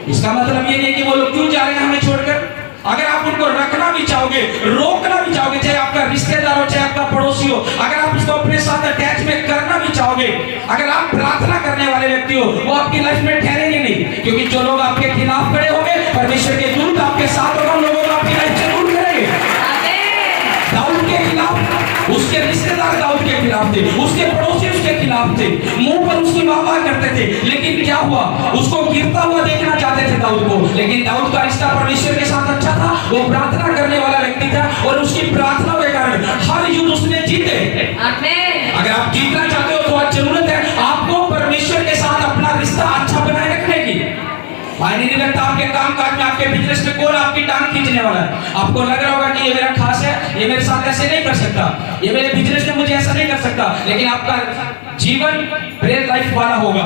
इसका मतलब ये नहीं कि वो लोग क्यों जा रहे हैं हमें छोड़कर। अगर आप उनको रखना भी चाहोगे, रोकना भी चाहोगे, चाहे आपका रिश्तेदार हो चाहे आपका पड़ोसी हो, अगर आप उसको अपने साथ अटैच में चाहोगे, अगर आप प्रार्थना करने वाले व्यक्ति हो, वो आपकी लाइफ में ठहरेंगे नहीं, क्योंकि जो लोग आपके खिलाफ खड़े होंगे, परमेश्वर के दूत आपके साथ होगा, उन लोगों को आपकी लाइफ से दूर करेंगे। दाऊद के खिलाफ, उसके रिश्तेदार दाऊद के खिलाफ थे, उसके पड़ोसी उसके खिलाफ थे, मुंह पर उसकी वाह करते थे, लेकिन क्या हुआ, उसको गिरता हुआ देखना चाहते थे दाऊद को, लेकिन दाऊद का रिश्ता परमेश्वर के साथ अच्छा था, वो प्रार्थना करने वाला व्यक्ति था, और उसकी प्रार्थना के कारण हर युद्ध उसने जीते। अगर आप जीतना चाहते हो तो आज जरूरत है आपको परमेश्वर के साथ अपना रिश्ता अच्छा बनाए रखने की। भाई नहीं लगता आपके काम काज में, आपके बिजनेस में कौन आपकी टांग खींचने वाला है। आपको लग रहा होगा कि ये मेरा खास है, ये मेरे साथ ऐसे नहीं कर सकता, ये मेरे बिजनेस में मुझे ऐसा नहीं कर सकता, लेकिन आपका जीवन प्रेयर लाइफ वाला होगा।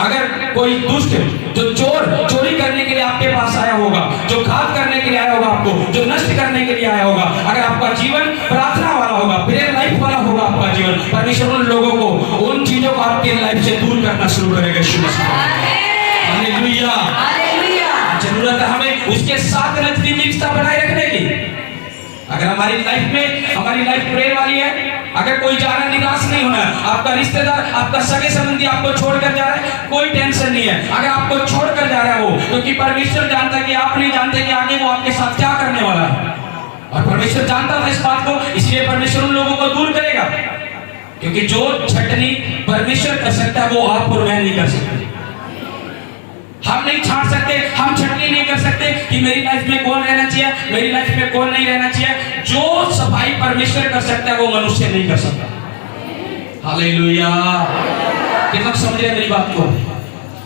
अगर कोई दुष्ट जो चोरी करने के लिए आपके पास आया होगा, जो घात करने के लिए आया होगा, आपको जो नष्ट करने के लिए आया होगा, अगर आपका जीवन प्रार्थना वाला होगा, प्रेयर लाइफ वाला होगा आपका जीवन, परमेश्वर उन लोगों को, उन चीजों को आपके लाइफ से दूर करना शुरू करेगा। हालेलुया। जरूरत है हमें उसके साथ नजदीकी रिश्ता बनाए रखने की। अगर हमारी लाइफ प्रेयर वाली है, अगर कोई जा रहा है, निराश नहीं होना है। आपका रिश्तेदार, आपका सगे संबंधी आपको छोड़कर जा रहा है, कोई टेंशन नहीं है। अगर आपको छोड़कर जा रहा है वो, क्योंकि परमेश्वर जानता है कि आप नहीं जानते कि आगे वो आपके साथ क्या करने वाला है, और परमेश्वर जानता था इस बात को, इसलिए परमेश्वर उन लोगों को दूर करेगा। क्योंकि जो छटनी परमेश्वर कर सकता है वो आप और मैं नहीं कर सकते। हम नहीं छांट सकते, हम छटनी नहीं कर सकते कि मेरी लाइफ में कौन रहना चाहिए, मेरी लाइफ में कौन नहीं रहना चाहिए। जो सफाई परमेश्वर कर सकता है वो मनुष्य नहीं कर सकता। हालेलुया। कितना समझ रहे मेरी बात को?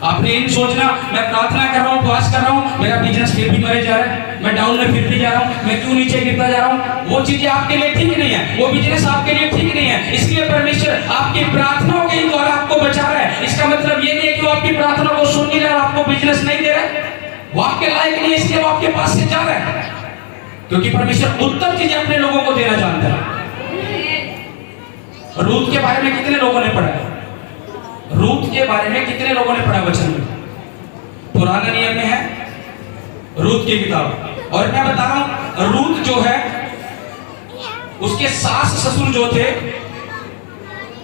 आपने इन सोचना मैं प्रार्थना कर रहा हूँ, उपवास कर रहा हूँ, मेरा बिजनेस फिर भी मरे जा रहा है, मैं डाउन में फिर भी जा रहा हूँ, मैं क्यों नीचे गिरता जा रहा हूँ, वो चीजें आपके लिए ठीक नहीं है, वो बिजनेस आपके लिए ठीक नहीं है। इसलिए परमेश्वर आपकी प्रार्थनाओं के द्वारा आपको बचा रहा है। इसका मतलब ये नहीं है कि वो आपकी प्रार्थना को सुन नहीं रहा, आपको बिजनेस नहीं दे रहा है, वो आपके लायक नहीं है, इसलिए वो आपके पास से जा रहा है, क्योंकि परमेश्वर उत्तम चीजें अपने लोगों को देना जानता है। रूत के बारे में कितने लोगों ने पढ़ा है? रूत के बारे में कितने लोगों ने पढ़ा वचन में? पुराना नियम में है रूत की किताब, और मैं बता रहा हूं रूत जो है उसके सास ससुर जो थे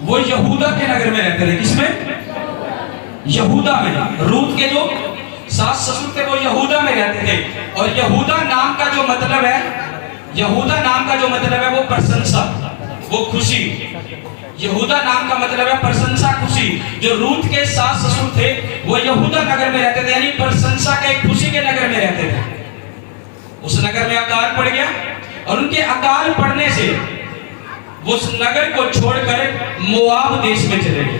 वो यहूदा के नगर में रहते थे। किसमें? यहूदा में। रूत के जो सास ससुर थे वो यहूदा में रहते थे, और यहूदा नाम का जो मतलब है, यहूदा नाम का जो मतलब है वो प्रशंसा, वो खुशी। यहूदा नाम का मतलब है प्रशंसा, खुशी। जो रूत के सास ससुर थे वो यहूदा नगर में रहते थे, यानी प्रशंसा के, खुशी के नगर में रहते थे। उस नगर में अकाल पड़ गया, और उनके अकाल पड़ने से वो उस नगर को छोड़कर मोआब देश में चले गए।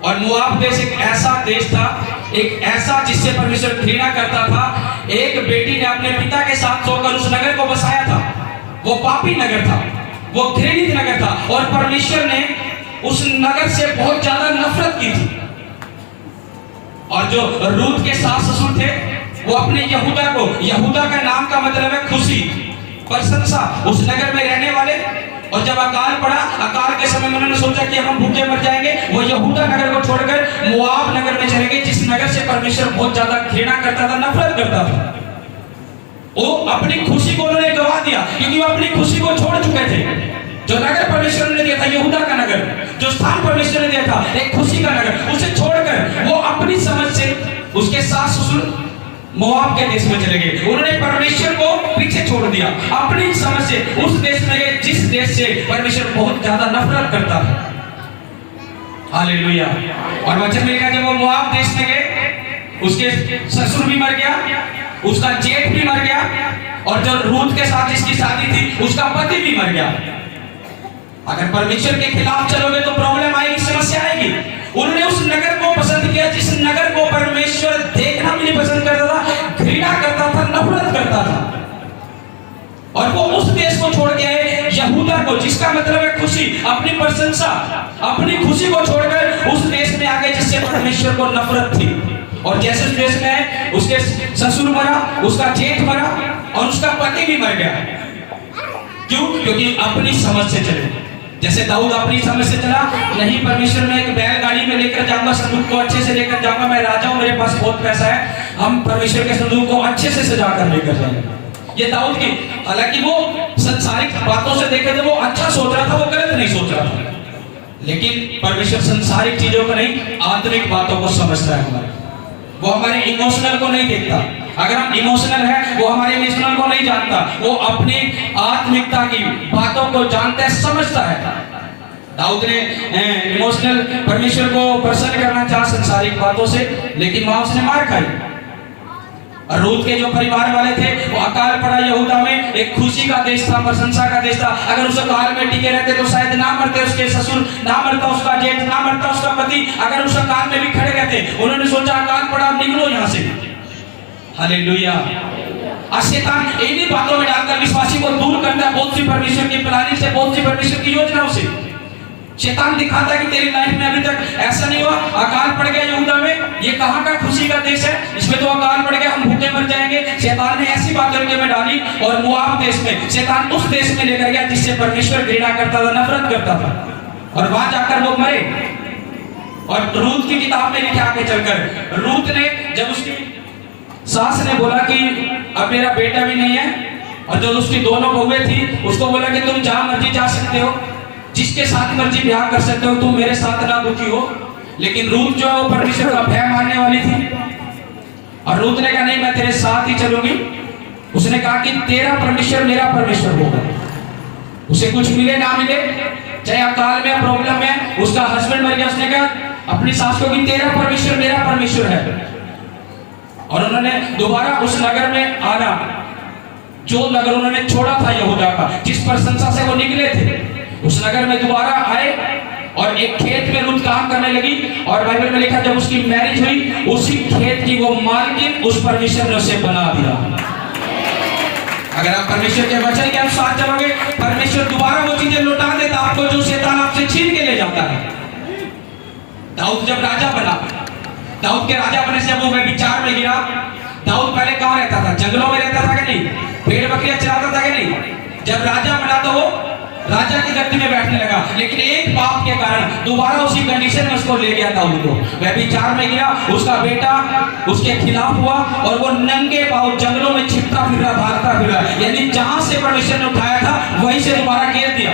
और मोआब देश एक ऐसा देश था, एक ऐसा जिससे परमेश्वर घृणा करता था। एक बेटी ने अपने पिता के साथ सोकर उस नगर को बसाया था। वो पापी नगर था, वो घृणित नगर था, और परमेश्वर ने उस नगर से बहुत ज्यादा नफरत की थी। और जो रूत के सास ससुर थे वो अपने यहूदा को, यहूदा का नाम का मतलब है खुशी, प्रशंसा, उस नगर में रहने वाले। और जब अकाल पड़ा, अकाल के समय में उन्होंने सोचा कि हम भूखे मर जाएंगे, वो यहूदा नगर को छोड़कर मोआब नगर में चले गए, जिस नगर से परमेश्वर बहुत ज्यादा घृणा करता था, नफरत करता था। वो अपनी खुशी को उन्होंने गवा दिया, क्योंकि वो अपनी खुशी को छोड़ चुके थे। जो नगर परमेश्वर ने दिया था, यहूदा का नगर, जो स्थान परमेश्वर ने दिया था, एक खुशी का नगर, उसे छोड़कर वो अपनी समझ से उसके सास ससुर मोआब के देश में चले गए। उन्होंने परमेश्वर को पीछे छोड़ दिया, अपनी समझ से उस देश में गए जिस देश से परमेश्वर बहुत ज्यादा नफरत करता है। हालेलुया। और वचन में लिखा जब वो मोआब देश में गए, उसके ससुर भी मर गया, उसका जेठ भी मर गया, और जो रूत के साथ जिसकी शादी थी उसका पति भी मर गया। अगर परमेश्वर के खिलाफ चलोगे तो प्रॉब्लम आएगी, समस्या आएगी। उन्होंने उस नगर को पसंद किया जिस नगर को परमेश्वर देखना भी नहीं पसंद करता था, घृणा करता था, नफरत करता था। और वो उस देश को छोड़ के आए, यहूदा को, जिसका मतलब है खुशी, अपनी प्रशंसा, अपनी खुशी को छोड़कर उस देश में आ गए जिससे परमेश्वर को नफरत थी। और जैसे उस देश में उसके ससुर मरा, उसका जेठ मरा, और उसका पति भी मर गया। क्यों? क्योंकि अपनी समझ से चले। जैसे दाऊद अपनी समझ से चला, नहीं परमेश्वर में एक बैलगाड़ी में लेकर जाऊंगा, संदूक को अच्छे से लेकर जाऊंगा, मैं राजा हूं, मेरे पास बहुत पैसा है, हम परमेश्वर के संदूक को अच्छे से सजा कर लेकर जाएंगे। ये दाऊद की, हालांकि वो संसारिक बातों से देखे थे वो अच्छा सोच रहा था, वो गलत नहीं सोच रहा था। लेकिन परमेश्वर संसारिक चीजों को नहीं, आत्मिक बातों को समझता है हमारे। वो हमारे इमोशनल को नहीं देखता। अगर हम इमोशनल है, वो हमारे इमोशनल को नहीं जानता, वो अपनी आत्मिकता की बातों को जानता है, समझता है। दाऊद ने इमोशनल परमेश्वर को प्रसन्न करना चाहा संसारिक बातों से, लेकिन वहां उसने मार खाई। और रूत के जो परिवार वाले थे, वो अकाल पड़ा यहूदा में, एक खुशी का देश था, प्रशंसा का देश था। अगर उस काल में टिके रहते तो शायद ना मरते उसके ससुर, ना मरता उसका जेठ, ना मरता उसका पति, अगर उस काल में भी खड़े रहते। उन्होंने सोचा अकाल पड़ा, निकलो यहाँ से। हालेलुया। और शैतान इन्हीं बातों में डालकर विश्वासी को दूर करता है, बहुत सी परमेश्वर की प्लानिंग से, बहुत सी परमेश्वर की योजनाओं से। शैतान दिखाता है कि तेरी लाइफ में अभी तक ऐसा नहीं हुआ, अकाल पड़ गया यहूदा में, ये कहाँ का खुशी का देश है, इसमें तो अकाल पड़ गया, हम भूखे मर जाएंगे। शैतान ने ऐसी बातें उनके में डाली। और मोआब देश में शैतान उस देश में लेकर गया जिससे परमेश्वर घृणा करता था, नफरत करता था, और वहां जाकर लोग मरे। और रूत की किताब में लिखा आगे चलकर, रूत ने जब उसकी सास ने बोला कि अब मेरा बेटा भी नहीं है, और जब उसकी दोनों बहुएं थी, उसको बोला कि तुम जहां मर्जी जा सकते हो, जिसके साथ मर्जी ब्याह कर सकते हो, तुम मेरे साथ ना दुखी हो। लेकिन रूत जो है वो परमेश्वर का भय मानने वाली थी, और रूत ने कहा नहीं, मैं तेरे साथ ही चलूंगी। उसने कहा कि तेरा परमेश्वर मेरा परमेश्वर होगा, उसे कुछ मिले ना मिले, चाहे अकाल में, प्रॉब्लम में, उसका हस्बैंड मर गया, उसने कहा अपनी सास को कि तेरा परमेश्वर मेरा परमेश्वर है। और उन्होंने दोबारा उस नगर में आना, जो नगर उन्होंने छोड़ा था यहूदा का, जिस प्रशंसा से वो निकले थे, उस नगर में दोबारा आए। और एक खेत में रूत काम करने लगी, और बाइबल में लिखा जब उसकी मैरिज हुई, उसी खेत की वो मालकिन उस परमेश्वर ने उसे बना दिया। अगर आप परमेश्वर के वचन के अनुसार चलोगे, परमेश्वर दोबारा वो चीजें लौटा देता आपको जो शैतान आपसे छीन के ले जाता है। दाऊद जब राजा बना, दाऊद के राजा बनने से वो व्यभिचार में गिरा। दाऊद पहले कहाँ रहता था? जंगलों में रहता था कि नहीं? भेड़ बकरियां चराता था कि नहीं? जब राजा बना तो वो राजा की गद्दी में बैठने लगा, लेकिन एक पाप के कारण दोबारा उसी कंडीशन में उसको ले गया दाऊद को। व्यभिचार में गिरा, उसका बेटा उसके खिलाफ हुआ, और वो नंगे पांव जंगलों में छिपता फिर रहा, भागता फिर रहा। यानी जहां से परमेश्वर ने उठाया था वहीं से दोबारा घेर दिया।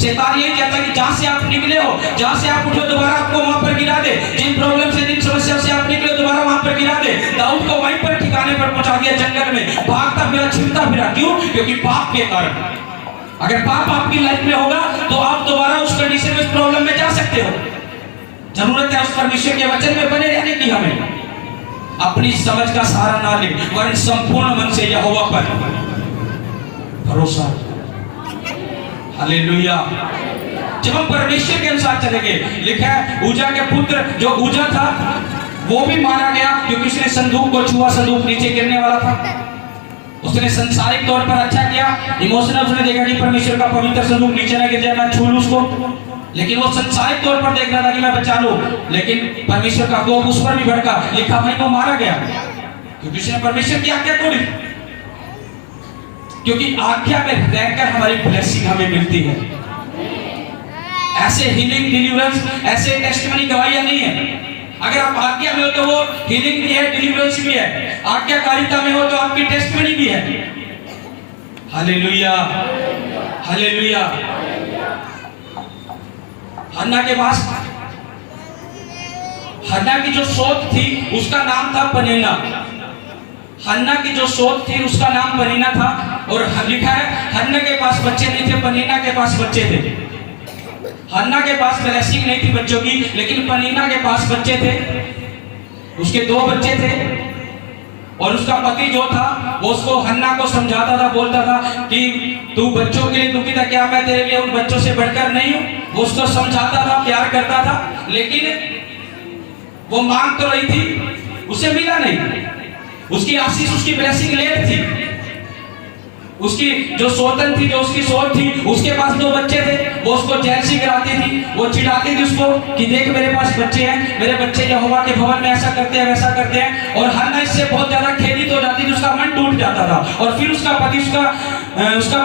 शैतान ये कहता है कि जहां से आप निकले हो, जहां से आप उठे, दोबारा आपको वहां पर गिरा दे। जिन प्रॉब्लम से, जिन समस्या से आप निकले, दोबारा वहां पर गिरा दे। दाऊद को वहीं पर ठिकाने पर पहुंचा दिया, जंगल में भागता फिरा, छिपता फिरा। क्यों? क्योंकि पाप के कारण। अगर पाप आपकी लाइफ में होगा तो आप दोबारा उस कंडीशन में, उस प्रॉब्लम में जा सकते हो। जरूरत है उस परमेश्वर के वचन में बने रहने की। हमें अपनी समझ का सहारा ना ले, वरन संपूर्ण मन से यहोवा पर भरोसा। हालेलुया। जब हम परमेश्वर के अनुसार चलेंगे, लिखा है उजा के पुत्र जो उजा था वो भी मारा गया क्योंकि उसने संदूक को छुआ, संदूक नीचे गिरने वाला था। उसने संसारिक तौर पर अच्छा किया, इमोशनल उसने देखा कि परमेश्वर का पवित्र संदूक नीचे ना गिर जाए, मैं छू लूं उसको। लेकिन वो संसारिक तौर पर देख रहा था कि मैं बचा लूं, लेकिन परमेश्वर का कोप उस पर भी भड़का। लिखा भाई वो मारा गया क्योंकि उसने परमेश्वर की आज्ञा तोड़ी। क्योंकि आज्ञा में रहकर हमारी ब्लेसिंग हमें मिलती है। ऐसे हीलिंग, डिलीवरेंस, ऐसे टेस्टिमनी गवाहियां नहीं है। अगर आप आज्ञा में हो तो वो हीलिंग भी है, डिलीवरेंस भी है। आज्ञाकारिता में हो तो आपकी टेस्टिमनी भी है। Hallelujah, hallelujah. हन्ना के पास, हन्ना की जो सोच थी उसका नाम था पनीना। हन्ना की जो सोच थी उसका नाम पनीना था। और लिखा है हन्ना के पास बच्चे नहीं थे, पनीना के पास बच्चे थे। हन्ना के पास ब्लेसिंग नहीं थी बच्चों की, लेकिन पनीना के पास बच्चे थे। उसके 2 बच्चे थे, और उसका पति जो था वो उसको, हन्ना को समझाता था, बोलता था कि तू बच्चों के लिए दुखी था क्या, मैं तेरे लिए उन बच्चों से बढ़कर नहीं हूं। वो उसको समझाता था, प्यार करता था, लेकिन वो मांग तो रही थी, उसे मिला नहीं। उसकी आशीष, उसकी ब्लेसिंग लेट थी। उसकी जो सोतन थी, जो उसकी सोच थी, उसके पास 2 बच्चे थे, वो उसको जेलसी कराती थी, वो चिढ़ाती थी उसको कि देख मेरे पास बच्चे हैं, मेरे बच्चे यहोवा के भवन में ऐसा करते हैं, वैसा करते हैं। और हन्ना इससे बहुत ज्यादा खेदित हो जाती थी, उसका मन टूट जाता था। और फिर उसका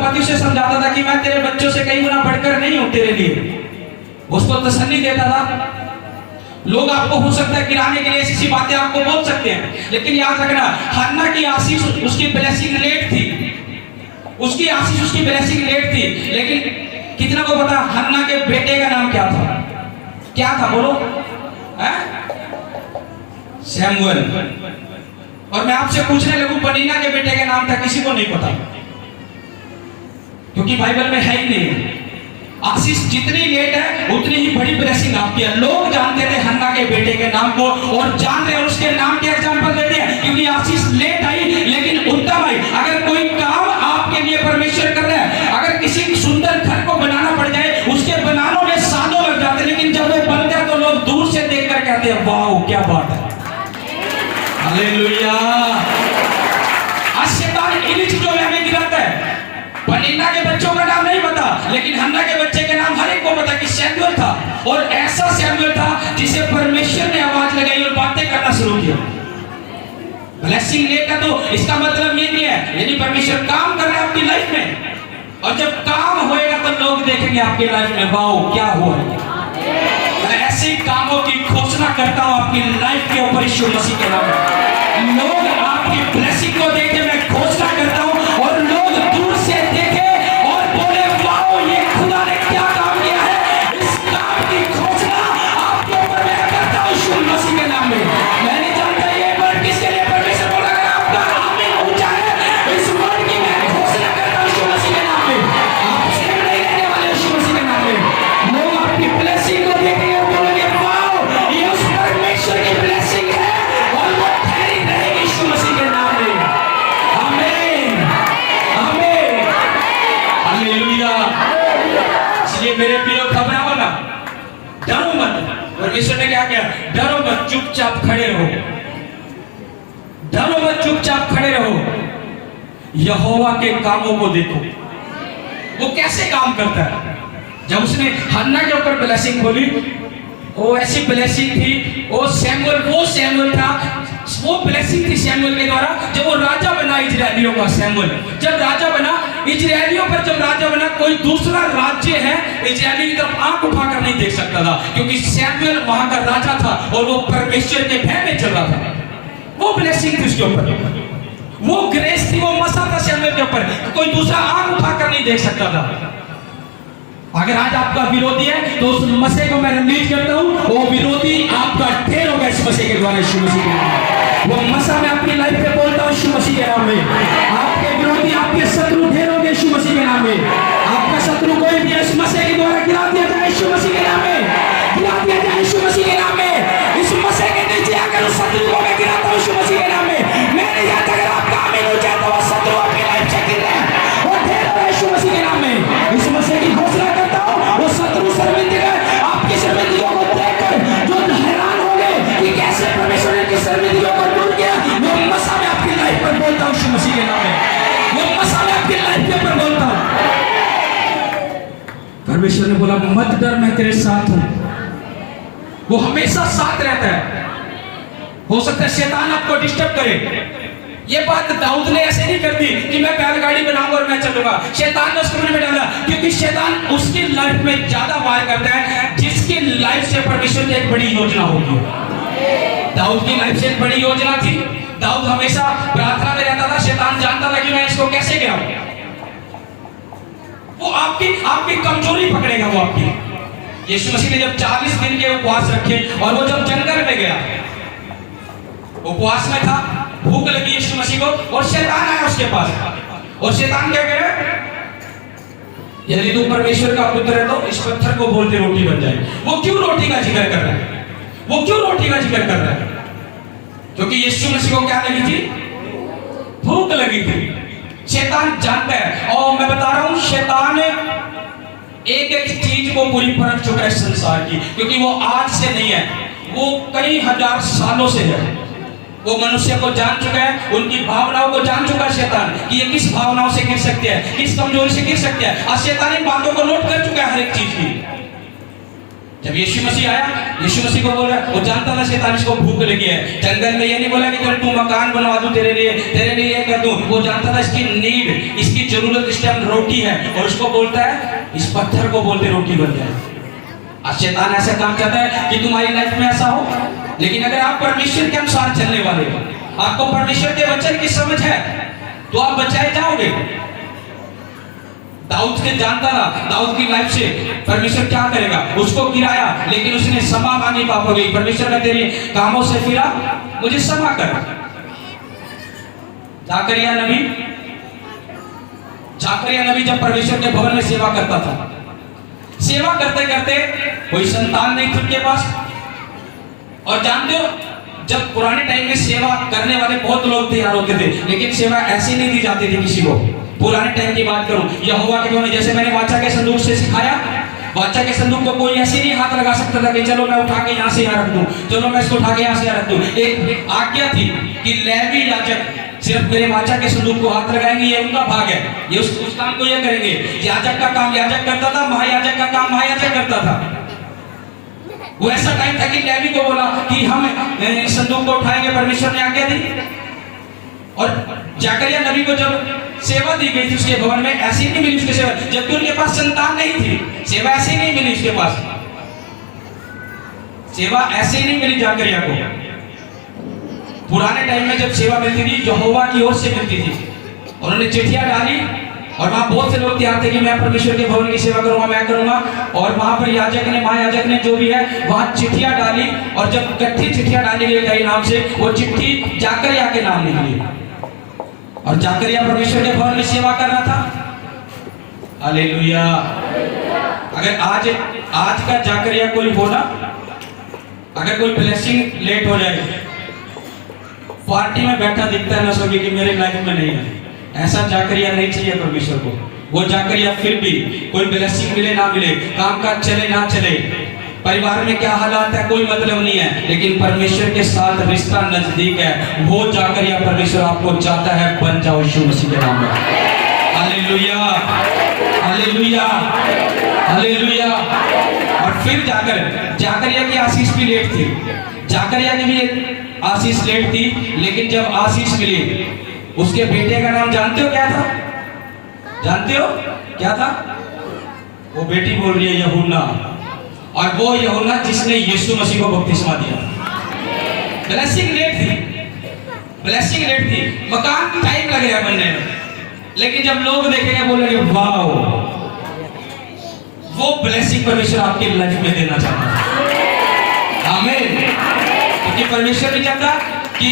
पति उसे समझाता था कि मैं तेरे बच्चों से कई गुना बढ़कर नहीं हूं तेरे लिए। उसको तसल्ली देता था। लोग आपको हो सकता है गिराने के लिए ऐसी बातें आपको बोल सकते हैं, लेकिन याद रखना हन्ना की आशीष, उसकी ब्लेसिंग लेट थी। उसकी आशीष, उसकी ब्लेसिंग लेट थी, लेकिन कितना को पता हन्ना के बेटे का नाम क्या था? क्या था बोलो? सैमुअल। और मैं आपसे पूछने लगूं पनीना के बेटे का नाम था, किसी को नहीं पता, क्योंकि बाइबल में है ही नहीं। आशीष जितनी लेट है उतनी ही बड़ी ब्लेसिंग आपकी है। लोग जानते थे हन्ना के बेटे के नाम को और जान रहे हैं उसके नाम के एग्जांपल देते हैं, क्योंकि आशीष लेट आई। लेकिन उत्तम भाई, अगर कोई काम आपके लिए परमेश्वर कर रहा है, अगर किसी सुंदर घर को बनाना पड़ जाए, उसके बनाने में सालों लग जाते, लेकिन जब वो बनता है तो लोग दूर से देखकर कहते हैं वाह क्या बात है, हालेलुया। आज शैतान इन्हीं चीजों में हमें गिराता है। पनीना के बच्चों का नाम नहीं पता, लेकिन हन्ना के बच्चे के नाम हर एक को पता कि सैमुअल था, और ऐसा सैमुअल था जिसे परमेश्वर ने आवाज लगाई और बातें करना शुरू किया। ब्लेसिंग लेकर तो इसका मतलब ये नहीं है, यानी परमेश्वर काम कर रहा है आपकी लाइफ में, और जब काम होएगा तो लोग देखेंगे आपकी लाइफ में वाह क्या हुआ है। मैं ऐसे कामों की घोषणा करता हूं आपकी लाइफ के ऊपर यीशु मसीह के नाम में। लोग आपकी ब्लेसिंग को देखे मैं घोषणा करता हूं, और लोग दूर से देखे और बोले वाओ ये खुदा ने क्या काम किया है। इस काम की घोषणा आपके ऊपर मैं करता हूं यीशु मसीह के नाम में। मैं नहीं जानता ये वर्ड किसके लिए परमेश्वर बोला, अगर आपका आमीन ऊंचा है इस वर्ड की मैं घोषणा करता हूं यीशु मसीह के नाम में। आप सेव नहीं रहने वाले यीशु मसीह के नाम में। लोग आपकी ब्लेसिंग को देखेंगे और बोलेंगे वाओ ये उस परमेश्वर की ब्लेसिंग है, और वो ठहरी रहेगी यीशु मसीह के नाम में। आमीन आमीन हालेलुया। इसलिए मेरे प्रिय घबराओ ना, डरो मत। परमेश्वर ने क्या किया? डरो मत, चुपचाप खड़े रहो। डरो मत, चुपचाप खड़े रहो। यहोवा के कामों को देखो, वो कैसे काम करता है। जब उसने हन्ना के ऊपर ब्लेसिंग बोली, वो ऐसी ब्लेसिंग थी, वो सैमुअल था, वो ब्लेसिंग थी सैमुअल के द्वारा। जब वो राजा बना इजरायलियों का, सैमुअल जब राजा बना इजरायलियों पर, जब राजा बना, कोई दूसरा राज्य है इजरायली की तरफ आंख उठाकर नहीं देख सकता था, क्योंकि सैमुअल वहां का राजा था और वो परमेश्वर के भय में चल रहा था। वो ब्लेसिंग थी उसके ऊपर, वो ग्रेस थी, वो मसा था सैमुअल के ऊपर, कोई दूसरा आंख उठाकर नहीं देख सकता था। अगर आज आपका विरोधी है तो उस मसीह को मैं रिलीज करता हूं, वो विरोधी आपका ढेर होगा इस मसीह के द्वारा, यीशु मसीह के नाम। वो मसा मैं अपनी लाइफ पे बोलता हूं यीशु मसीह के नाम में। आपके विरोधी, आपके शत्रु ढेर होंगे यीशु मसीह के नाम में। आपका शत्रु कोई भी इस मसीह के द्वारा गिरा दिया जाए यीशु मसीह के नाम में, गिरा दिया जाए यीशु मसीह के नाम में। इस मसीह के नीचे आकर उस शत्रु को मैं गिराता हूं यीशु मसीह के नाम में। मैं नहीं जानता अगर आपका आमीन हो जाए तो वो शत्रु आपकी लाइफ से गिर रहा है, वो ढेर होगा यीशु मसीह के नाम में। इस मसीह की घोषणा करता हूं, वो शत्रु शर्मिंदगी, आपकी शर्मिंदगियों को देखकर जो हैरान हो गए कि कैसे परमेश्वर ने इनकी शर्मिंदगियों को दूर किया, वो मसा मैं आपकी लाइफ पर बोलता हूं यीशु मसीह के नाम में। वो मसा मैं आपकी लाइफ के ऊपर बोलता हूं। परमेश्वर ने बोला मत डर, मैं तेरे साथ हूं। वो हमेशा साथ रहता है। हो सकता है शैतान आपको डिस्टर्ब करे। ये बात दाऊद ने ऐसे नहीं कर दी कि मैं बैलगाड़ी बनाऊंगा और मैं चलूंगा। शैतान ने उसको मन में डाला, क्योंकि शैतान उसकी लाइफ में ज्यादा वार करता है जिसकी लाइफ से परमेश्वर की एक बड़ी योजना होगी। दाऊद की लाइफ से एक बड़ी योजना थी। दाऊद हमेशा प्रार्थना में रहता था। शैतान जानता था कि मैं इसको कैसे गिराऊं। वो आपकी कमजोरी पकड़ेगा। वो आपकी यीशु मसीह ने जब 40 दिन के उपवास रखे और वो जब जंगल में गया, उपवास में था, भूख लगी यीशु मसीह को, और शैतान आया उसके पास। और शैतान क्या कह रहा है? यदि तू परमेश्वर का पुत्र है तो इस पत्थर को बोलते रोटी बन जाए। वो क्यों रोटी का जिक्र कर रहा है? वो क्यों रोटी का जिक्र कर रहा है? क्योंकि यीशु मसीह को क्या लगी थी? भूख लगी थी। शैतान जानता है, और मैं बता रहा हूं शैतान एक एक चीज को पूरी परख चुका है संसार की, क्योंकि वो आज से नहीं है, वो कई हजार सालों से है। वो मनुष्य को जान चुका है, उनकी भावनाओं को जान चुका है शैतान कि ये किस भावनाओं से गिर सकते हैं, किस कमजोरी से गिर सकते हैं। आज शैतान इन बातों को नोट कर चुका है हर एक चीज की। जब यीशु मसीह आया, यीशु मसीह को बोला, वो जानता था शैतान इसको भूख लगी है। जंगल में ये नहीं बोला कि चल तू मकान बनवा दूं तेरे लिए ये कर दूं। वो जानता था इसकी नीड, इसकी जरूरत इस टाइम रोटी है, और उसको बोलता है इस पत्थर को बोलते रोटी बन जाए। आज शैतान ऐसा काम करता है कि तुम्हारी लाइफ में ऐसा हो, लेकिन अगर आप परमेश्वर के अनुसार चलने वाले हो, आपको परमेश्वर के वचन की समझ है, तो आप बचाए जाओगे। दाऊद के जानता था दाऊद की लाइफ से परमेश्वर क्या करेगा, उसको गिराया लेकिन उसने क्षमा मांगी पापों की। परमेश्वर ने तेरी कामों से फिरा, मुझे क्षमा कर। जाकरिया नबी जब परमेश्वर के भवन में सेवा करता था, सेवा करते करते कोई संतान नहीं थी उनके पास। और जानते हो जब पुराने टाइम में सेवा करने वाले बहुत लोग तैयार होते थे, लेकिन सेवा ऐसी नहीं दी जाती थी किसी को। पुराने टाइम की बात करूं, यहोवा के भवन, जैसे मैंने वाचा के संदूक से सिखाया, वाचा के संदूक को कोई ऐसे नहीं हाथ लगा सकता था कि चलो मैं उठा के यहाँ से यहाँ रख दूं, चलो मैं इसको उठा के यहाँ से यहाँ रख दूं। एक आज्ञा थी कि लेवी याजक सिर्फ मेरे वाचा के संदूक को हाथ लगाएंगे, ये उनका भाग है, ये उस काम को ये करेंगे। याजक का काम याजक करता था, महायाजक का काम महायाजक करता था। वो ऐसा टाइम था कि लेवी को बोला कि हम संदूक को उठाएंगे, परमेश्वर ने आज्ञा दी। और जाकरिया नबी को जब सेवा दी गई थी उसके भवन में, ऐसी नहीं मिली उसकी सेवा, जबकि उनके पास संतान नहीं थी, सेवा ऐसी नहीं मिली उसके पास, सेवा ऐसे नहीं मिली जाकरिया को। पुराने टाइम में जब सेवा मिलती थी यहोवा की ओर से मिलती थी। उन्होंने चिट्ठियां डाली और वहां बहुत से लोग तैयार थे कि मैं परमेश्वर के भवन की सेवा करूंगा, मैं करूंगा। और वहां पर याजक ने, महायाजक ने, जो भी है, वहां चिट्ठियां डाली। और जब इकट्ठी चिट्ठियां डाली गई कई नाम से, वो चिट्ठी जाकरिया के नाम निकली। और जाकरिया परमेश्वर के भवन में सेवा कर रहा था। हालेलुया। अगर आज का जाकरिया कोई हो ना, अगर कोई ब्लेसिंग लेट हो जाए, पार्टी में बैठा दिखता है ना, सोचे कि मेरे लाइफ में नहीं है, ऐसा जाकरिया नहीं चाहिए परमेश्वर को। वो जाकरिया फिर भी कोई ब्लेसिंग मिले ना मिले, काम काज चले ना चले, परिवार में क्या हालात है कोई मतलब नहीं है, लेकिन परमेश्वर के साथ रिश्ता नजदीक है, वो जाकरिया परमेश्वर आपको चाहता है, बन जाओ यीशु मसीह के नाम में। Hallelujah, hallelujah, hallelujah. और फिर जाकरिया की आशीष भी लेट थी, जाकरिया की भी आशीष लेट थी, लेकिन जब आशीष मिली, उसके बेटे का नाम जानते हो क्या था? जानते हो क्या था? वो बेटी बोल रही है यूहन्ना, और वो यूहन्ना जिसने यीशु मसीह को बपतिस्मा दिया। ब्लेसिंग लेट थी, ब्लेसिंग लेट थी, मकान टाइम लग गया बनने में, लेकिन जब लोग देखेंगे बोलेंगे वाओ, वो ब्लेसिंग परमेश्वर आपकी लाइफ में देना चाहता है। आमीन। क्योंकि परमेश्वर नहीं चाहता कि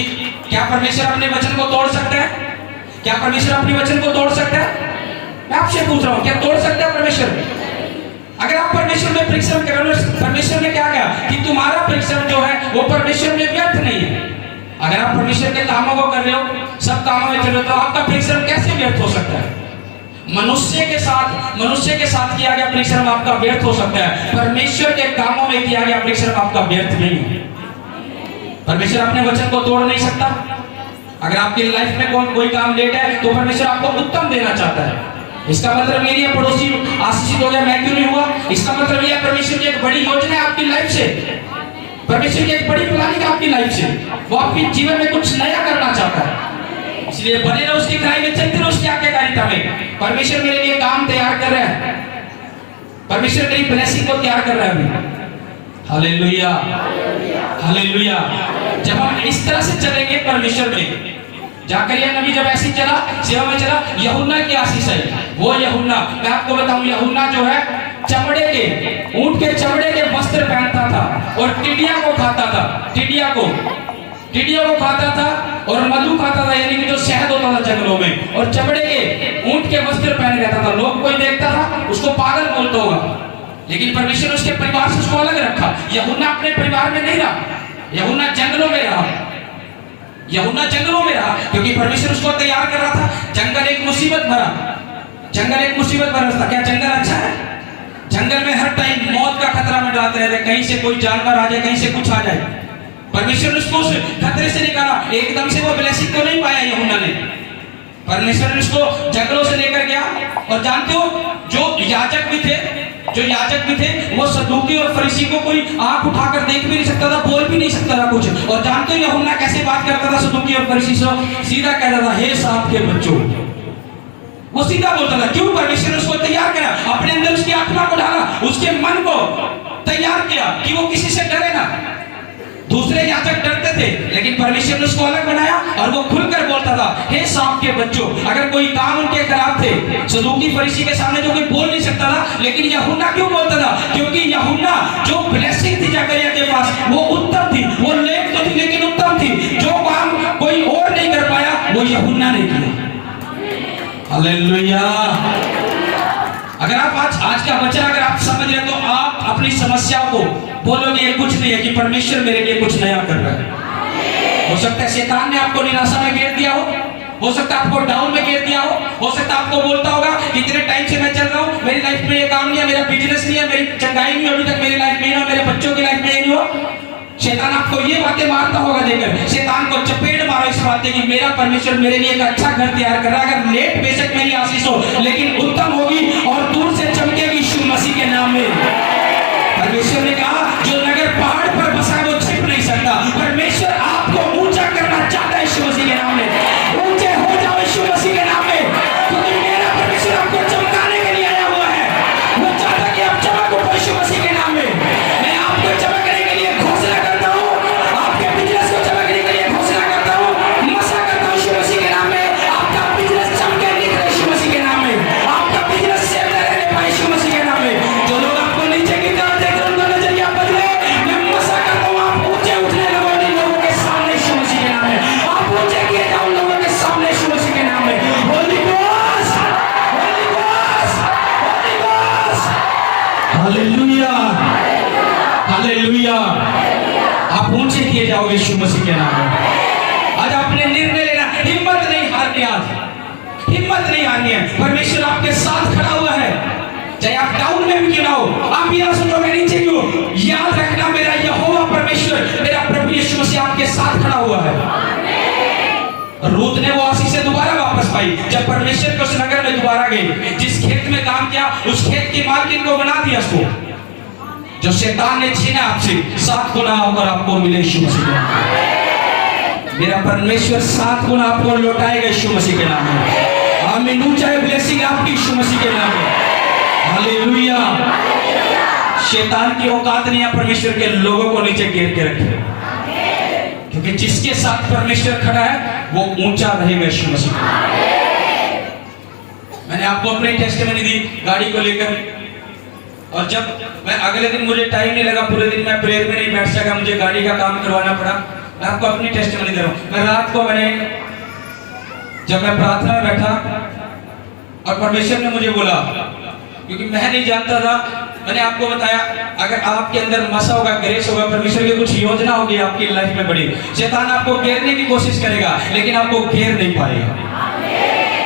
क्या परमेश्वर अपने वचन को तोड़ सकता है? क्या परमेश्वर अपने वचन को तोड़ सकता है? मैं आपसे पूछ रहा हूं, क्या तोड़ सकता है परमेश्वर? अगर आप परमेश्वर में परिश्रम कर रहे हो, परमेश्वर ने क्या कहा कि तुम्हारा परिश्रम जो है वो परमेश्वर में व्यर्थ नहीं है। अगर आप परमेश्वर के कामों को कर रहे हो, सब कामों में चल रहे हो, तो आपका परिश्रम कैसे व्यर्थ हो सकता है? मनुष्य के साथ किया गया परिश्रम आपका व्यर्थ हो सकता है, परमेश्वर के कामों में किया गया परिश्रम आपका व्यर्थ नहीं है। परमेश्वर अपने वचन को तोड़ नहीं सकता। अगर आपकी लाइफ में कोई काम लेट है तो परमेश्वर आपको उत्तम देना चाहता है। इसका मतलब ये नहीं है पड़ोसी आशीषित हो गया मैं क्यों नहीं हुआ, इसका मतलब ये है परमेश्वर की एक बड़ी योजना है आपकी लाइफ से, परमेश्वर की एक बड़ी प्लानिंग है आपकी लाइफ से, वो आपके जीवन में कुछ नया करना चाहता है। इसलिए बने रहो उसकी कढ़ाई में, चलते रहो उसकी आज्ञाकारिता में। परमेश्वर मेरे लिए काम तैयार कर रहा है, परमेश्वर मेरी ब्लेसिंग को तैयार कर रहा है अभी। Hallelujah, hallelujah. जब हम इस तरह से चलेंगे परमेश्वर में, जाकरिया नबी जब ऐसी चला, सेवा में चला, यूहन्ना की आशीष है। वो यूहन्ना, मैं आपको बताऊं, यूहन्ना जो है चमड़े के, ऊंट के चमड़े के वस्त्र पहनता था और टिड्डिया को खाता था, टिड्डिया को खाता था और मधु खाता था, यानी कि जो शहद होता था जंगलों में, और चमड़े के ऊंट के वस्त्र पहन रहता था। लोग कोई देखता था उसको पागल बोलता होगा, लेकिन परमेश्वर ने उसके परिवार से उसको अलग रखा। यूहन्ना अपने परिवार में नहीं रहा, यूहन्ना जंगलों में रहा, यूहन्ना जंगलों में रहा, क्योंकि परमेश्वर उसको तैयार कर रहा था। जंगल एक मुसीबत भरा था। क्या जंगल अच्छा है? जंगल में हर टाइम मौत का खतरा मंडराते रहते, कहीं से कोई जानवर आ जाए, कहीं से कुछ आ जाए। परमेश्वर ने उसको उस खतरे से निकाला, एकदम से वो ब्लेसिंग को नहीं पाया यूहन्ना ने। परमेश्वर ने उसको जंगलों से लेकर गया। और जानते हो जो याजक भी थे वो सदूकी और फरीसी को कोई आंख उठाकर देख भी नहीं सकता था, बोल भी नहीं सकता था कुछ। और जानते हो यूहन्ना कैसे बात करता था सदूकी और फरीसी से? सीधा कहता था, हे सांप के बच्चों, वो सीधा बोलता था। क्यों? परमेश्वर ने उसको तैयार किया, अपने अंदर उसकी आत्मा को डाला, उसके मन को तैयार किया कि वो किसी से डरे ना। दूसरे याजक डरते थे, लेकिन परमेश्वर ने उसको अलग बनाया और वो खुलकर बोलता था, हे सांप के बच्चों, अगर कोई काम उनके खराब थे, सदूकी फरीसी के सामने जो कोई बोल नहीं सकता था, लेकिन यूहन्ना क्यों बोलता था? क्योंकि यूहन्ना जो ब्लेसिंग थी जकरिया के पास, वो उत्तम थी, वो लेट तो थी लेकिन उत्तम थी। जो काम कोई और नहीं कर पाया वो यूहन्ना ने किया। हालेलुया। अगर आप आज का वचन अगर आप समझ रहे तो आप अपनी समस्याओं को बोलोगे ये कुछ नहीं है, कि परमेश्वर मेरे लिए कुछ नया कर रहा है। हो सकता है शैतान ने आपको निराशा में घेर दिया हो सकता है आपको डाउन में घेर दिया हो सकता है आपको बोलता होगा कि इतने टाइम से मैं चल रहा हूँ, मेरी लाइफ में ये काम नहीं है, मेरा बिजनेस नहीं है, मेरी चंगाई नहीं, अभी तक मेरी लाइफ में नहीं हो, मेरे बच्चों की लाइफ में नहीं हो। शैतान आपको ये बातें मारता होगा देखकर, शैतान को चपेट मारो इस बात की मेरा परमेश्वर मेरे लिए एक अच्छा घर तैयार कर रहा है। अगर लेट बेशक मेरी आशीष हो, लेकिन उत्तम होगी और दूर से चमकेगी यीशु मसीह के नाम में। परमेश्वर ने कहा जो नगर पहाड़ पर बसा है वो छिप नहीं सकता। परमेश्वर आपको ऊंचा करना चाहता है यीशु मसीह के नाम में। ऊंचे हो जाओ यीशु मसीह के नाम में, क्योंकि मेरा परमेश्वर आपको चमकाने के लिए आया हुआ है। वो चाहता कि आप चमक उठो यीशु मसीह के नाम में। मैं आपको चमकने के लिए घोषणा करता हूँ, आपके बिजनेस को चमकने के लिए घोषणा करता हूँ, मसा करता हूँ यीशु मसीह के नाम में। आपका बिजनेस चमके निकले यीशु मसीह के नाम में, आपका बिजनेस सेफ न रहने पाए यीशु मसीह के नाम में। जो लोग आपको नीचे की तरफ देख रहे हैं उनका नजरिया बदले, मैं मसा करता हूँ आप ऊंचे उठने लगो इन लोगों के सामने यीशु मसीह के नाम में। आप ऊंचे किए जाओ उन लोगों के सामने यीशु मसीह के नाम में। होली घोष, होली घोष, होली घोष। Hallelujah, hallelujah. आप ऊंचे किए जाओगे यीशु मसीह के नाम में। आज आपने निर्णय लेना, हिम्मत नहीं हारनी, आज हिम्मत नहीं हारनी है। परमेश्वर आपके साथ खड़ा हुआ है, चाहे आप डाउन में भी क्यों ना हो। आप ये ना सोचो मैं नीचे क्यों, याद रखना मेरा यहोवा परमेश्वर, मेरा प्रभु यीशु मसीह आपके साथ खड़ा हुआ है। रूत ने वो आशीष से दोबारा वापस पाई जब परमेश्वर के उस नगर में दोबारा गई। जिस खेत में काम किया उस खेत की मालकिन को बना दिया उसको, जो शैतान ने छीना आपसे 7 गुना होकर आपको मिले यीशु मसीह के नाम में। मेरा परमेश्वर 7 गुना आपको लौटाएगा यीशु मसीह के नाम में। आमीन। ऊंचा ब्लेसिंग आपकी यीशु मसीह के नाम में। हालेलुया। शैतान की औकात नहीं है परमेश्वर के लोगों को नीचे गिर के रखे, क्योंकि जिसके साथ परमेश्वर खड़ा है वो ऊंचा रहेगा यीशु मसीह के नाम में। मैंने आपको अपनी टेस्टिमनी दी गाड़ी को लेकर, और जब मैं अगले दिन मुझे टाइम नहीं लगा, पूरे दिन मैं प्रेयर में नहीं बैठ सका, मुझे गाड़ी का काम करवाना पड़ा। मैं आपको अपनी टेस्टिमनी दे रहा हूँ। मैं रात को जब मैं प्रार्थना में बैठा और परमेश्वर ने मुझे बोला, क्योंकि मैं नहीं जानता था, मैंने आपको बताया अगर आपके अंदर मसा होगा, ग्रेस होगा, परमेश्वर की कुछ योजना होगी आपकी लाइफ में बड़ी, शैतान आपको घेरने की कोशिश करेगा लेकिन आपको घेर नहीं पाएगा।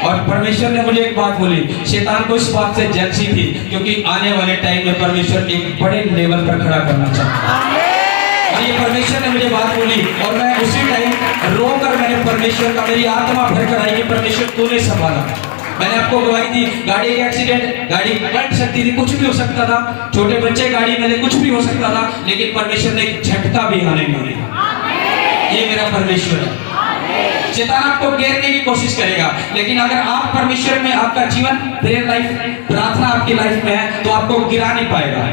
और परमेश्वर ने मुझे एक बात बोली, शैतान को इस बात से जेलसी थी क्योंकि आने वाले टाइम में परमेश्वर एक बड़े लेवल पर खड़ा करना चाहता है। और ये परमेश्वर ने मुझे बात बोली और मैं उसी टाइम रोकर मैंने परमेश्वर का, मेरी आत्मा भर कर आई कि परमेश्वर तूने संभाला। मैंने आपको गवाही दी, गाड़ी का एक्सीडेंट, गाड़ी पलट सकती थी, कुछ भी हो सकता था, छोटे बच्चे गाड़ी में कुछ भी हो सकता था, लेकिन परमेश्वर ने एक झटका भी आने नहीं दिया। ये मेरा परमेश्वर है। शैतान आपको घेरने की कोशिश करेगा, लेकिन अगर आप परमेश्वर में, आपका जीवन प्रेयर लाइफ, प्रार्थना आपकी लाइफ में है तो आपको गिरा नहीं पाएगा।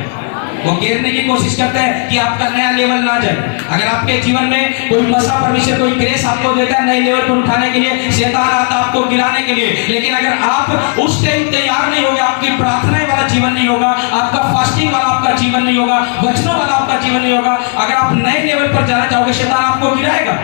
वो घेरने की कोशिश करते हैं कि आपका नया लेवल ना जाए। अगर आपके जीवन में कोई मसा परमेश्वर कोई ग्रेस आपको देता है नए लेवल पर उठाने के लिए, शैतान आता है आपको गिराने के लिए। लेकिन अगर आप उस टाइम तैयार नहीं होगे, आपकी प्रार्थना वाला जीवन नहीं होगा, आपका फास्टिंग वाला आपका जीवन नहीं होगा, वचनों वाला आपका जीवन नहीं होगा, अगर आप नए लेवल पर जाना चाहोगे शैतान आपको गिराएगा।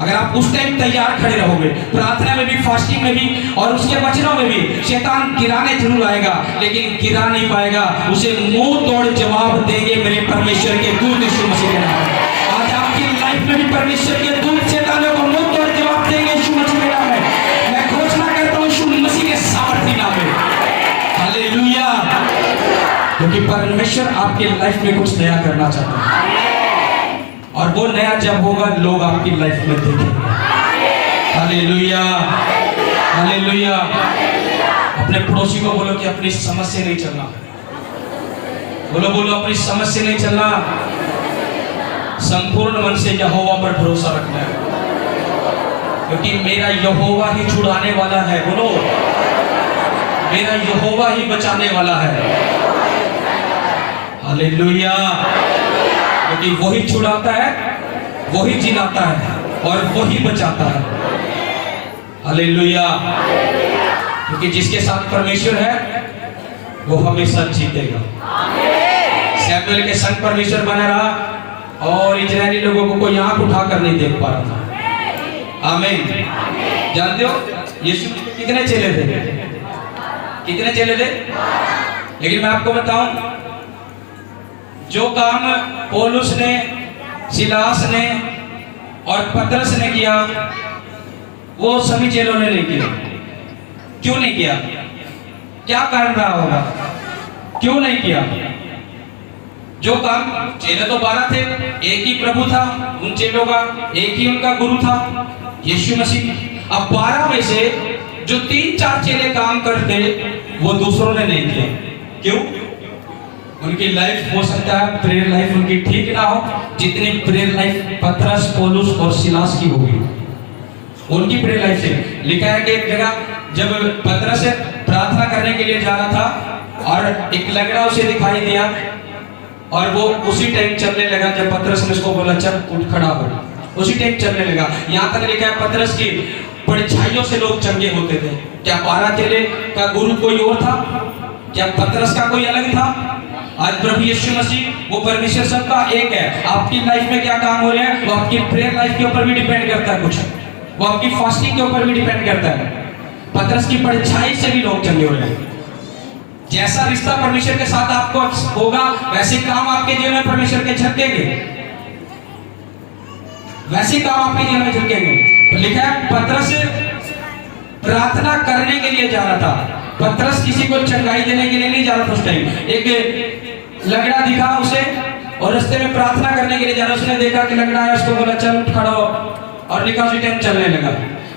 अगर आप उस टाइम तैयार खड़े रहोगे, प्रार्थना में भी, फास्टिंग में भी और उसके वचनों में भी, शैतान गिराने जरूर आएगा लेकिन गिरा नहीं पाएगा, उसे मुंह तोड़ जवाब देंगे मेरे परमेश्वर के दूत यीशु मसीह के नाम में। आज आपकी लाइफ में भी परमेश्वर के दूत शैतानों को मुंह तोड़ जवाब देंगे यीशु मसीह के नाम में। मैं घोषणा करता हूँ यीशु मसीह के सामर्थी नाम में। हालेलुया। क्योंकि परमेश्वर आपकी लाइफ में कुछ नया करना चाहता है, और वो नया जब होगा लोग आपकी लाइफ में देखेंगे। Hallelujah, hallelujah. अपने पड़ोसी को बोलो कि अपनी समझ से नहीं चलना। बोलो बोलो, अपनी समझ से नहीं चलना, संपूर्ण मन से यहोवा पर भरोसा रखना है, क्योंकि मेरा यहोवा ही छुड़ाने वाला है। बोलो, मेरा यहोवा ही बचाने वाला है। हालेलुया। क्योंकि वही छुड़ाता है वही जिलाता है और वही बचाता है। हालेलुया। क्योंकि जिसके साथ परमेश्वर है वो हमेशा जीतेगा। सैमुएल के संग परमेश्वर बना रहा और इजरायली लोगों को कोई आंख उठाकर नहीं देख पा रहा था। आमीन। जानते हो यीशु के कितने चेले थे? कितने चेले थे? लेकिन मैं आपको बताऊं, जो काम पौलुस ने, सिलास ने और पतरस ने किया वो सभी चेलों ने नहीं किया। क्यों नहीं किया? क्या कारण रहा होगा? क्यों नहीं किया? जो काम, चेले तो 12 थे, एक ही प्रभु था उन चेलों का, एक ही उनका गुरु था यीशु मसीह। अब 12 में से जो 3-4 चेले काम करते वो दूसरों ने नहीं किया। क्यों? उनकी लाइफ हो सकता है प्रेयर लाइफ उनकी ठीक ना हो, जितनी प्रेयर लाइफ पतरस, पौलुस और सिलास की होगी उनकी प्रेयर लाइफ से। लिखा है कि एक जगह जब पतरस प्रार्थना करने के लिए जा रहा था और एक लंगड़ा उसे दिखाई दिया और वो उसी टाइम चलने लगा जब पतरस ने उसको बोला चल उठ खड़ा हो, उसी टाइम चलने लगा। यहाँ तक लिखा है पतरस की परछाइयों से लोग चंगे होते थे। क्या 12 चेले का गुरु कोई और था? क्या पतरस का कोई अलग था? आज प्रभु यीशु मसीह वो परमेश्वर सबका एक है। आपकी लाइफ में क्या काम हो रहे हैं वो आपकी प्रेयर लाइफ के ऊपर भी डिपेंड करता है, कुछ वो आपकी फास्टिंग के ऊपर भी डिपेंड करता है। पतरस की परछाई से भी लोग चंगे हो रहे हैं। जैसा रिश्ता परमेश्वर के साथ आपको होगा वैसे काम आपके जीवन में परमेश्वर के झलकेंगे, वैसे काम आपके जीवन में झलकेंगे। तो लिखा है पतरस प्रार्थना करने के लिए जा रहा था। पतरस किसी को चंगाई देने के लिए नहीं जा रहा था। उस टाइम एक लंगड़ा दिखा उसे और रास्ते में प्रार्थना करने के लिए जा रहा। उसने देखा कि लंगड़ा है, उसको बोला चल खड़ा हो और लिखा उसी टाइम चलने लगा।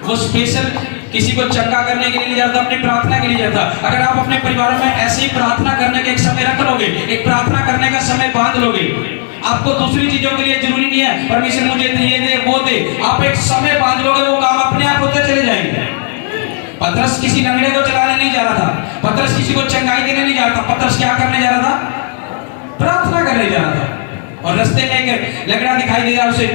वो स्पेशल किसी को चंगा करने के लिए नहीं जाता, अपनी प्रार्थना के लिए जाता। अगर आप अपने परिवारों में ऐसे ही प्रार्थना करने का एक समय रख लोगे, एक प्रार्थना करने का समय बांध लोगे, आपको दूसरी चीजों के लिए जरूरी नहीं है परमेश्वर मुझे ये दे वो दे, आप एक समय बांध लोगे वो काम अपने आप होते चले जाएंगे। पतरस किसी लंगड़े को चलाने नहीं जा रहा था, पतरस किसी को चंगाई देने नहीं जा रहा था। पतरस क्या करने जा रहा था? प्रार्थना करने जा रहा था। और रास्ते में एक लंगड़ा दिखाई दिया, उसे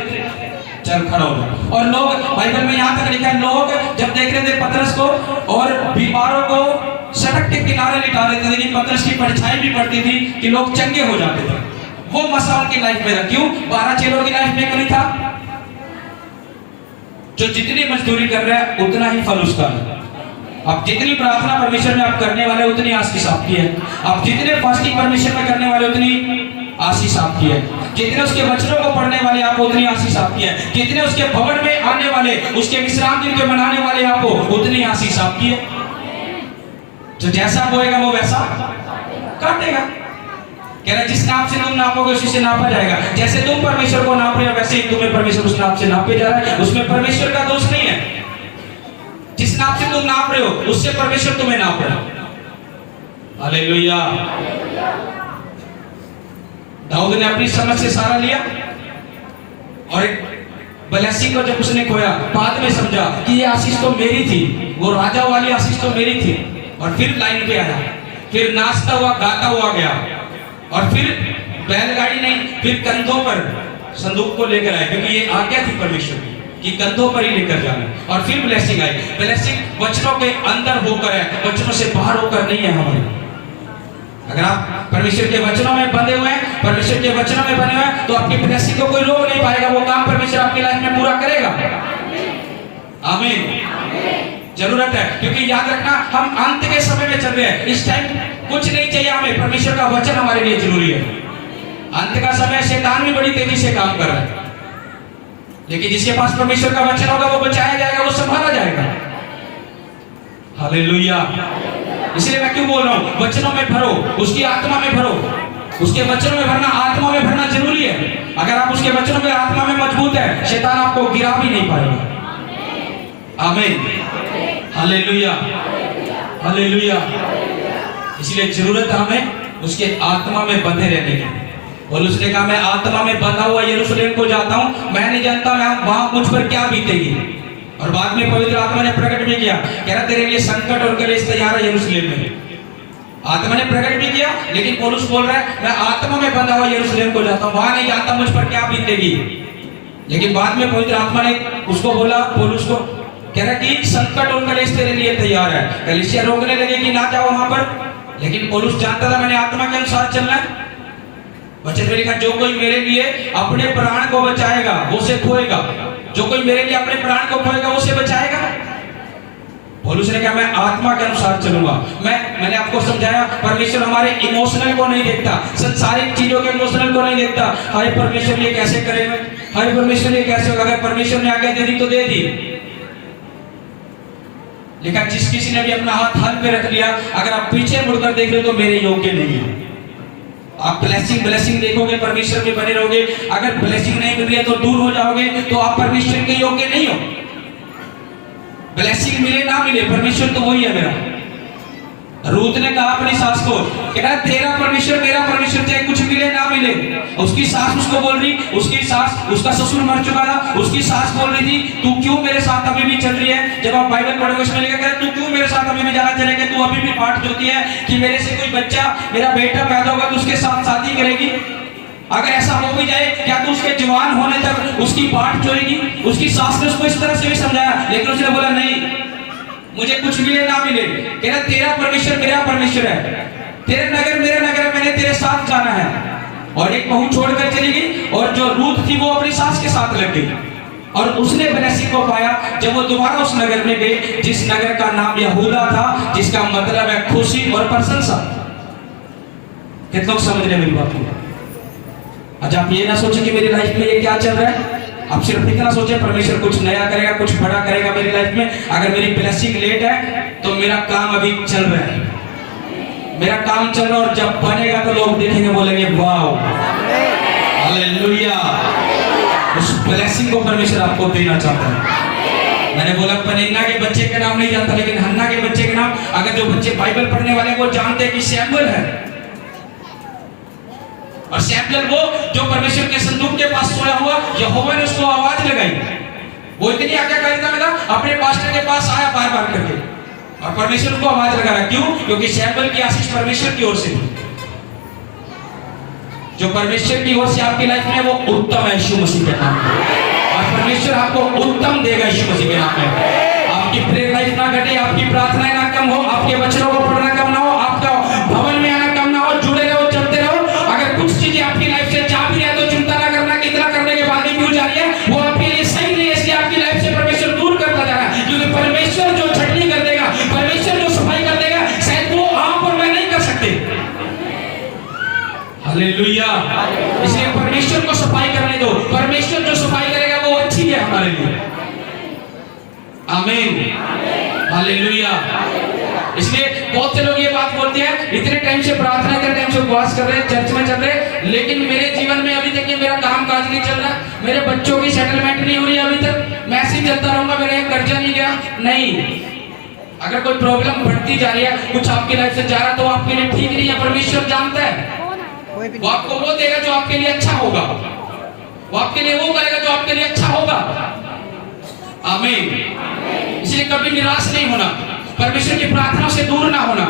चल खड़ा हो। और लोग, बाइबल में यहाँ तक लिखा है, लोग जब देख रहे थे पतरस को और बीमारों को सड़क के किनारे लिटा देते थे, लेकिन पतरस की परछाई भी पड़ती थी कि लोग चंगे हो जाते थे। वो मसाल की लाइफ में था। क्यों? 12 चेलों की लाइफ में क्यों नहीं था? जो जितनी मजदूरी कर रहा है उतना ही फल उसका है। आप जितनी प्रार्थना परमेश्वर में आप करने वाले उतनी आशीष आपकी है। आप जितने फास्टिंग परमेश्वर में करने वाले उतनी आशीष आपकी है। जितने उसके वचनों को पढ़ने वाले आप उतनी आशीष आपकी है। जितने उसके भवन में आने वाले, उसके विश्राम दिन को मनाने वाले आप उतनी आशीष आपकी है। तो जैसा बोएगा वो वैसा काटेगा। कह रहा जिस नाप से तुम नापोगे उसी से नापा जाएगा। जैसे तुम परमेश्वर को नाप रहे हो वैसे ही तुम्हें परमेश्वर उस नाप से नापे जा रहा है। उसमें परमेश्वर का दोष नहीं है। जिस नाप से तुम नाप रहे हो उससे परमेश्वर तुम्हें नाप रहा है। हालेलुया। दाऊद ने अपनी समझ से सारा लिया और एक ब्लेसिंग को जब उसने खोया बाद में समझा कि ये आशीष तो मेरी थी, वो राजा वाली आशीष तो मेरी थी। और फिर लाइन पे आया, फिर नाचता हुआ गाता हुआ गया और फिर बैलगाड़ी नहीं, फिर कंधों पर संदूक को लेकर आए, क्योंकि ये आज्ञा थी परमेश्वर की कि कंधों पर ही लेकर जाना। और फिर ब्लेसिंग आई। ब्लेसिंग वचनों के अंदर होकर है, वचनों से बाहर होकर नहीं है हमारे। अगर आप परमेश्वर के वचनों में बंधे हुए हैं, परमेश्वर के वचनों में बने हुए हैं, तो आपकी ब्लेसिंग को कोई रोक नहीं पाएगा। वो काम परमेश्वर आपकी लाइफ में पूरा करेगा। आमीन। जरूरत है, क्योंकि याद रखना हम अंत के समय में चल रहे हैं। इस टाइम कुछ नहीं चाहिए हमें, परमेश्वर का वचन हमारे लिए जरूरी है। अंत का समय शैतान भी बड़ी तेजी से काम कर रहा है, लेकिन जिसके पास परमेश्वर का वचन होगा वो बचाया जाएगा, वो संभाला जाएगा। हालेलुया। इसलिए मैं क्यों बोल रहा हूं, वचनों में भरो, उसकी आत्मा में भरो। उसके वचनों में भरना, आत्मा में भरना जरूरी है। अगर आप उसके वचनों में, आत्मा में मजबूत है, शैतान आपको गिरा भी नहीं पाएगा। आमीन। हालेलुया। हालेलुया। इसलिए जरूरत है हमें उसके आत्मा में बंधे रहने की। और उसने कहा मैं आत्मा में बंधा हुआ यरूशलेम को जाता हूं, मैं नहीं जानता मैं वहां मुझ पर क्या बीतेगी। और बाद में पवित्र आत्मा ने प्रकट भी किया, कह रहा तेरे लिए संकट और कलेश तैयार है यरूशलेम में। आत्मा ने प्रकट भी किया, लेकिन पौलुस बोल रहा है मैं आत्मा में बंधा हुआ यरूशलेम को जाता हूं, वहां नहीं जानता मुझ पर क्या बीतेगी। लेकिन बाद में पवित्र आत्मा ने उसको बोला, पौलुस को, कह रहा कि संकट और कलेश तेरे लिए तैयार है। कलीसिया रोकने लगे कि ना जाओ वहां पर, लेकिन पौलुस जानता था मैंने आत्मा के अनुसार चलना है। वचन में लिखा, जो कोई मेरे लिए अपने प्राण को बचाएगा वो उसे खोएगा, जो कोई मेरे लिए अपने प्राण को खोएगा वो उसे बचाएगा। पौलुस ने कहा मैं आत्मा के अनुसार चलूंगा। मैंने आपको समझाया, परमेश्वर हमारे इमोशनल को नहीं देखता, संसारिक चीजों के इमोशनल को नहीं देखता। हाय परमेश्वर ये कैसे करेगा, हाय परमेश्वर ये कैसे होगा। अगर परमेश्वर ने आज्ञा दे दी तो दे दी। लिखा, जिस किसी ने भी अपना हाथ हल पे रख लिया, अगर आप पीछे मुड़कर देख रहे हो तो मेरे योग्य नहीं है। आप ब्लेसिंग देखोगे, परमेश्वर में बने रहोगे। अगर ब्लेसिंग नहीं मिल रही है तो दूर हो जाओगे, तो आप परमेश्वर के योग्य नहीं हो। ब्लेसिंग मिले ना मिले, परमेश्वर तो वही है मेरा। रूत ने कहा अपनी सास को, कहा तेरा परमेश्वर मेरा परमेश्वर, चाहे कुछ मिले ना मिले। उसकी सास उसको बोल रही, उसका ससुर मर चुका था, उसकी सास बोल रही थी तू क्यों मेरे साथ अभी भी चल रही है। जब आप बाइबल पढ़ोगे उसमें लिखा है तू क्यों मेरे साथ अभी भी जाना चलेगा, तू अभी भी पाठ जोती है कि मेरे से कोई बच्चा, मेरा बेटा पैदा होगा तो उसके साथ शादी करेगी। अगर ऐसा हो भी जाए, क्या तू उसके जवान होने तक उसकी बाट जोएगी। उसकी सास ने उसको इस तरह से भी समझाया, लेकिन उसने बोला नहीं, मुझे कुछ मिले ना मिले, कहना तेरा परमेश्वर मेरा परमेश्वर है, तेरे नगर मेरा नगर है, मैंने तेरे साथ जाना है। और एक बहू छोड़कर चली गई, और जो रूत थी वो अपनी सास के साथ लग गई, और उसने ब्लेसिंग को पाया जब वो दोबारा उस नगर में गए, जिस नगर का नाम यहूदा था, जिसका मतलब है खुशी और प्रशंसा। कितने लोग समझ रहे मेरी बात को? अच्छा, आप ये ना सोचे कि मेरी लाइफ में ये क्या चल रहा है, आप सिर्फ इतना सोचे परमेश्वर कुछ नया करेगा, कुछ बड़ा करेगा मेरी लाइफ में। अगर मेरी ब्लेसिंग लेट है तो मेरा काम अभी चल रहा है, मेरा काम चल रहा है, और जब बनेगा तो लोग देखेंगे, बोलेंगे वाह हालेलुया। उस ब्लेसिंग को परमेश्वर आपको देना चाहता है। मैंने बोला पनीना के बच्चे के नाम नहीं जानता, लेकिन हन्ना के बच्चे के नाम, अगर जो बच्चे बाइबल पढ़ने वाले वो जानते हैं कि सैमुअल है, और सैमुअल वो जो परमेश्वर के संदूक के पास सोया हुआ, यहोवा ने उसको आवाज लगाई। वो इतनी आज्ञाकारिता में था, अपने पास्टर के पास आया बार बार करके, और परमेश्वर को आवाज लगा रहा। क्यों? क्योंकि सैमुअल की आशीष परमेश्वर की ओर से थी। जो परमेश्वर की ओर से आपकी लाइफ में वो उत्तम है यीशु मसीह के नाम में, और परमेश्वर आपको उत्तम देगा यीशु मसीह के नाम में। आपकी प्रेयर लाइफ ना घटे, आपकी प्रार्थनाएं ना कम हो, आपके वचनों को पढ़ना कम ना हो, आपका भवन में आना कम ना हो, जुड़े रहो, चलते रहो। अगर कुछ चीजें आपकी लाइफ से जा भी रही है तो चिंता ना करना कि इतना करने के बाद भी क्यों जा रही है, वो आपके लिए सही नहीं है, इसलिए आपकी लाइफ से परमेश्वर दूर करता जा रहा है। क्योंकि परमेश्वर जो छटनी कर देगा, परमेश्वर जो सफाई कर देगा, शायद वो आप और मैं नहीं कर सकते। हालेलुया। इसलिए परमेश्वर को सफाई करने दो, परमेश्वर जो सफाई करेगा वो अच्छी है हमारे लिए। आमीन, हालेलुया। इसलिए बहुत से लोग ये बात बोलते हैं, इतने टाइम से प्रार्थना, इतने टाइम से उपवास कर रहे हैं, चर्च में चल रहे हैं, लेकिन मेरे जीवन में अभी तक ये मेरा काम काज नहीं चल रहा, मेरे बच्चों की सेटलमेंट नहीं हो रही अभी तक, मैं ऐसे ही चलता रहूंगा, मेरा कर्जा नहीं गया। नहीं, अगर कोई प्रॉब्लम बढ़ती जा रही है, कुछ आपकी लाइफ से जा रहा, तो आपके लिए ठीक नहीं है। परमेश्वर जानता है, वो आपको वो देगा जो आपके लिए अच्छा होगा, वो आपके लिए वो करेगा जो आपके लिए अच्छा होगा। आमीन। इसलिए कभी निराश नहीं होना, परमेश्वर की प्रार्थना से दूर ना होना।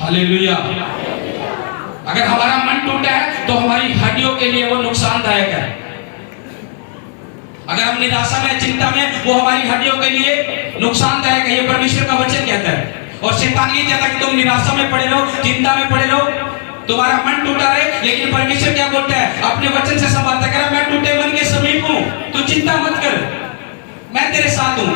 हालेलुया। अगर हमारा मन टूटा है तो हमारी हड्डियों के लिए वो नुकसानदायक है। अगर हम निराशा में, चिंता में, वो हमारी हड्डियों के लिए नुकसानदायक है। ये परमेश्वर का वचन कहता है। और शैतान ये चाहता है कि तुम निराशा में पड़े रहो, चिंता में पड़े रहो, तुम्हारा मन टूटा रहे। लेकिन परमेश्वर क्या बोलता है? अपने वचन से संवाद करा, मैं टूटे मन के समीप हूं, तू चिंता मत कर, मैं तेरे साथ हूं।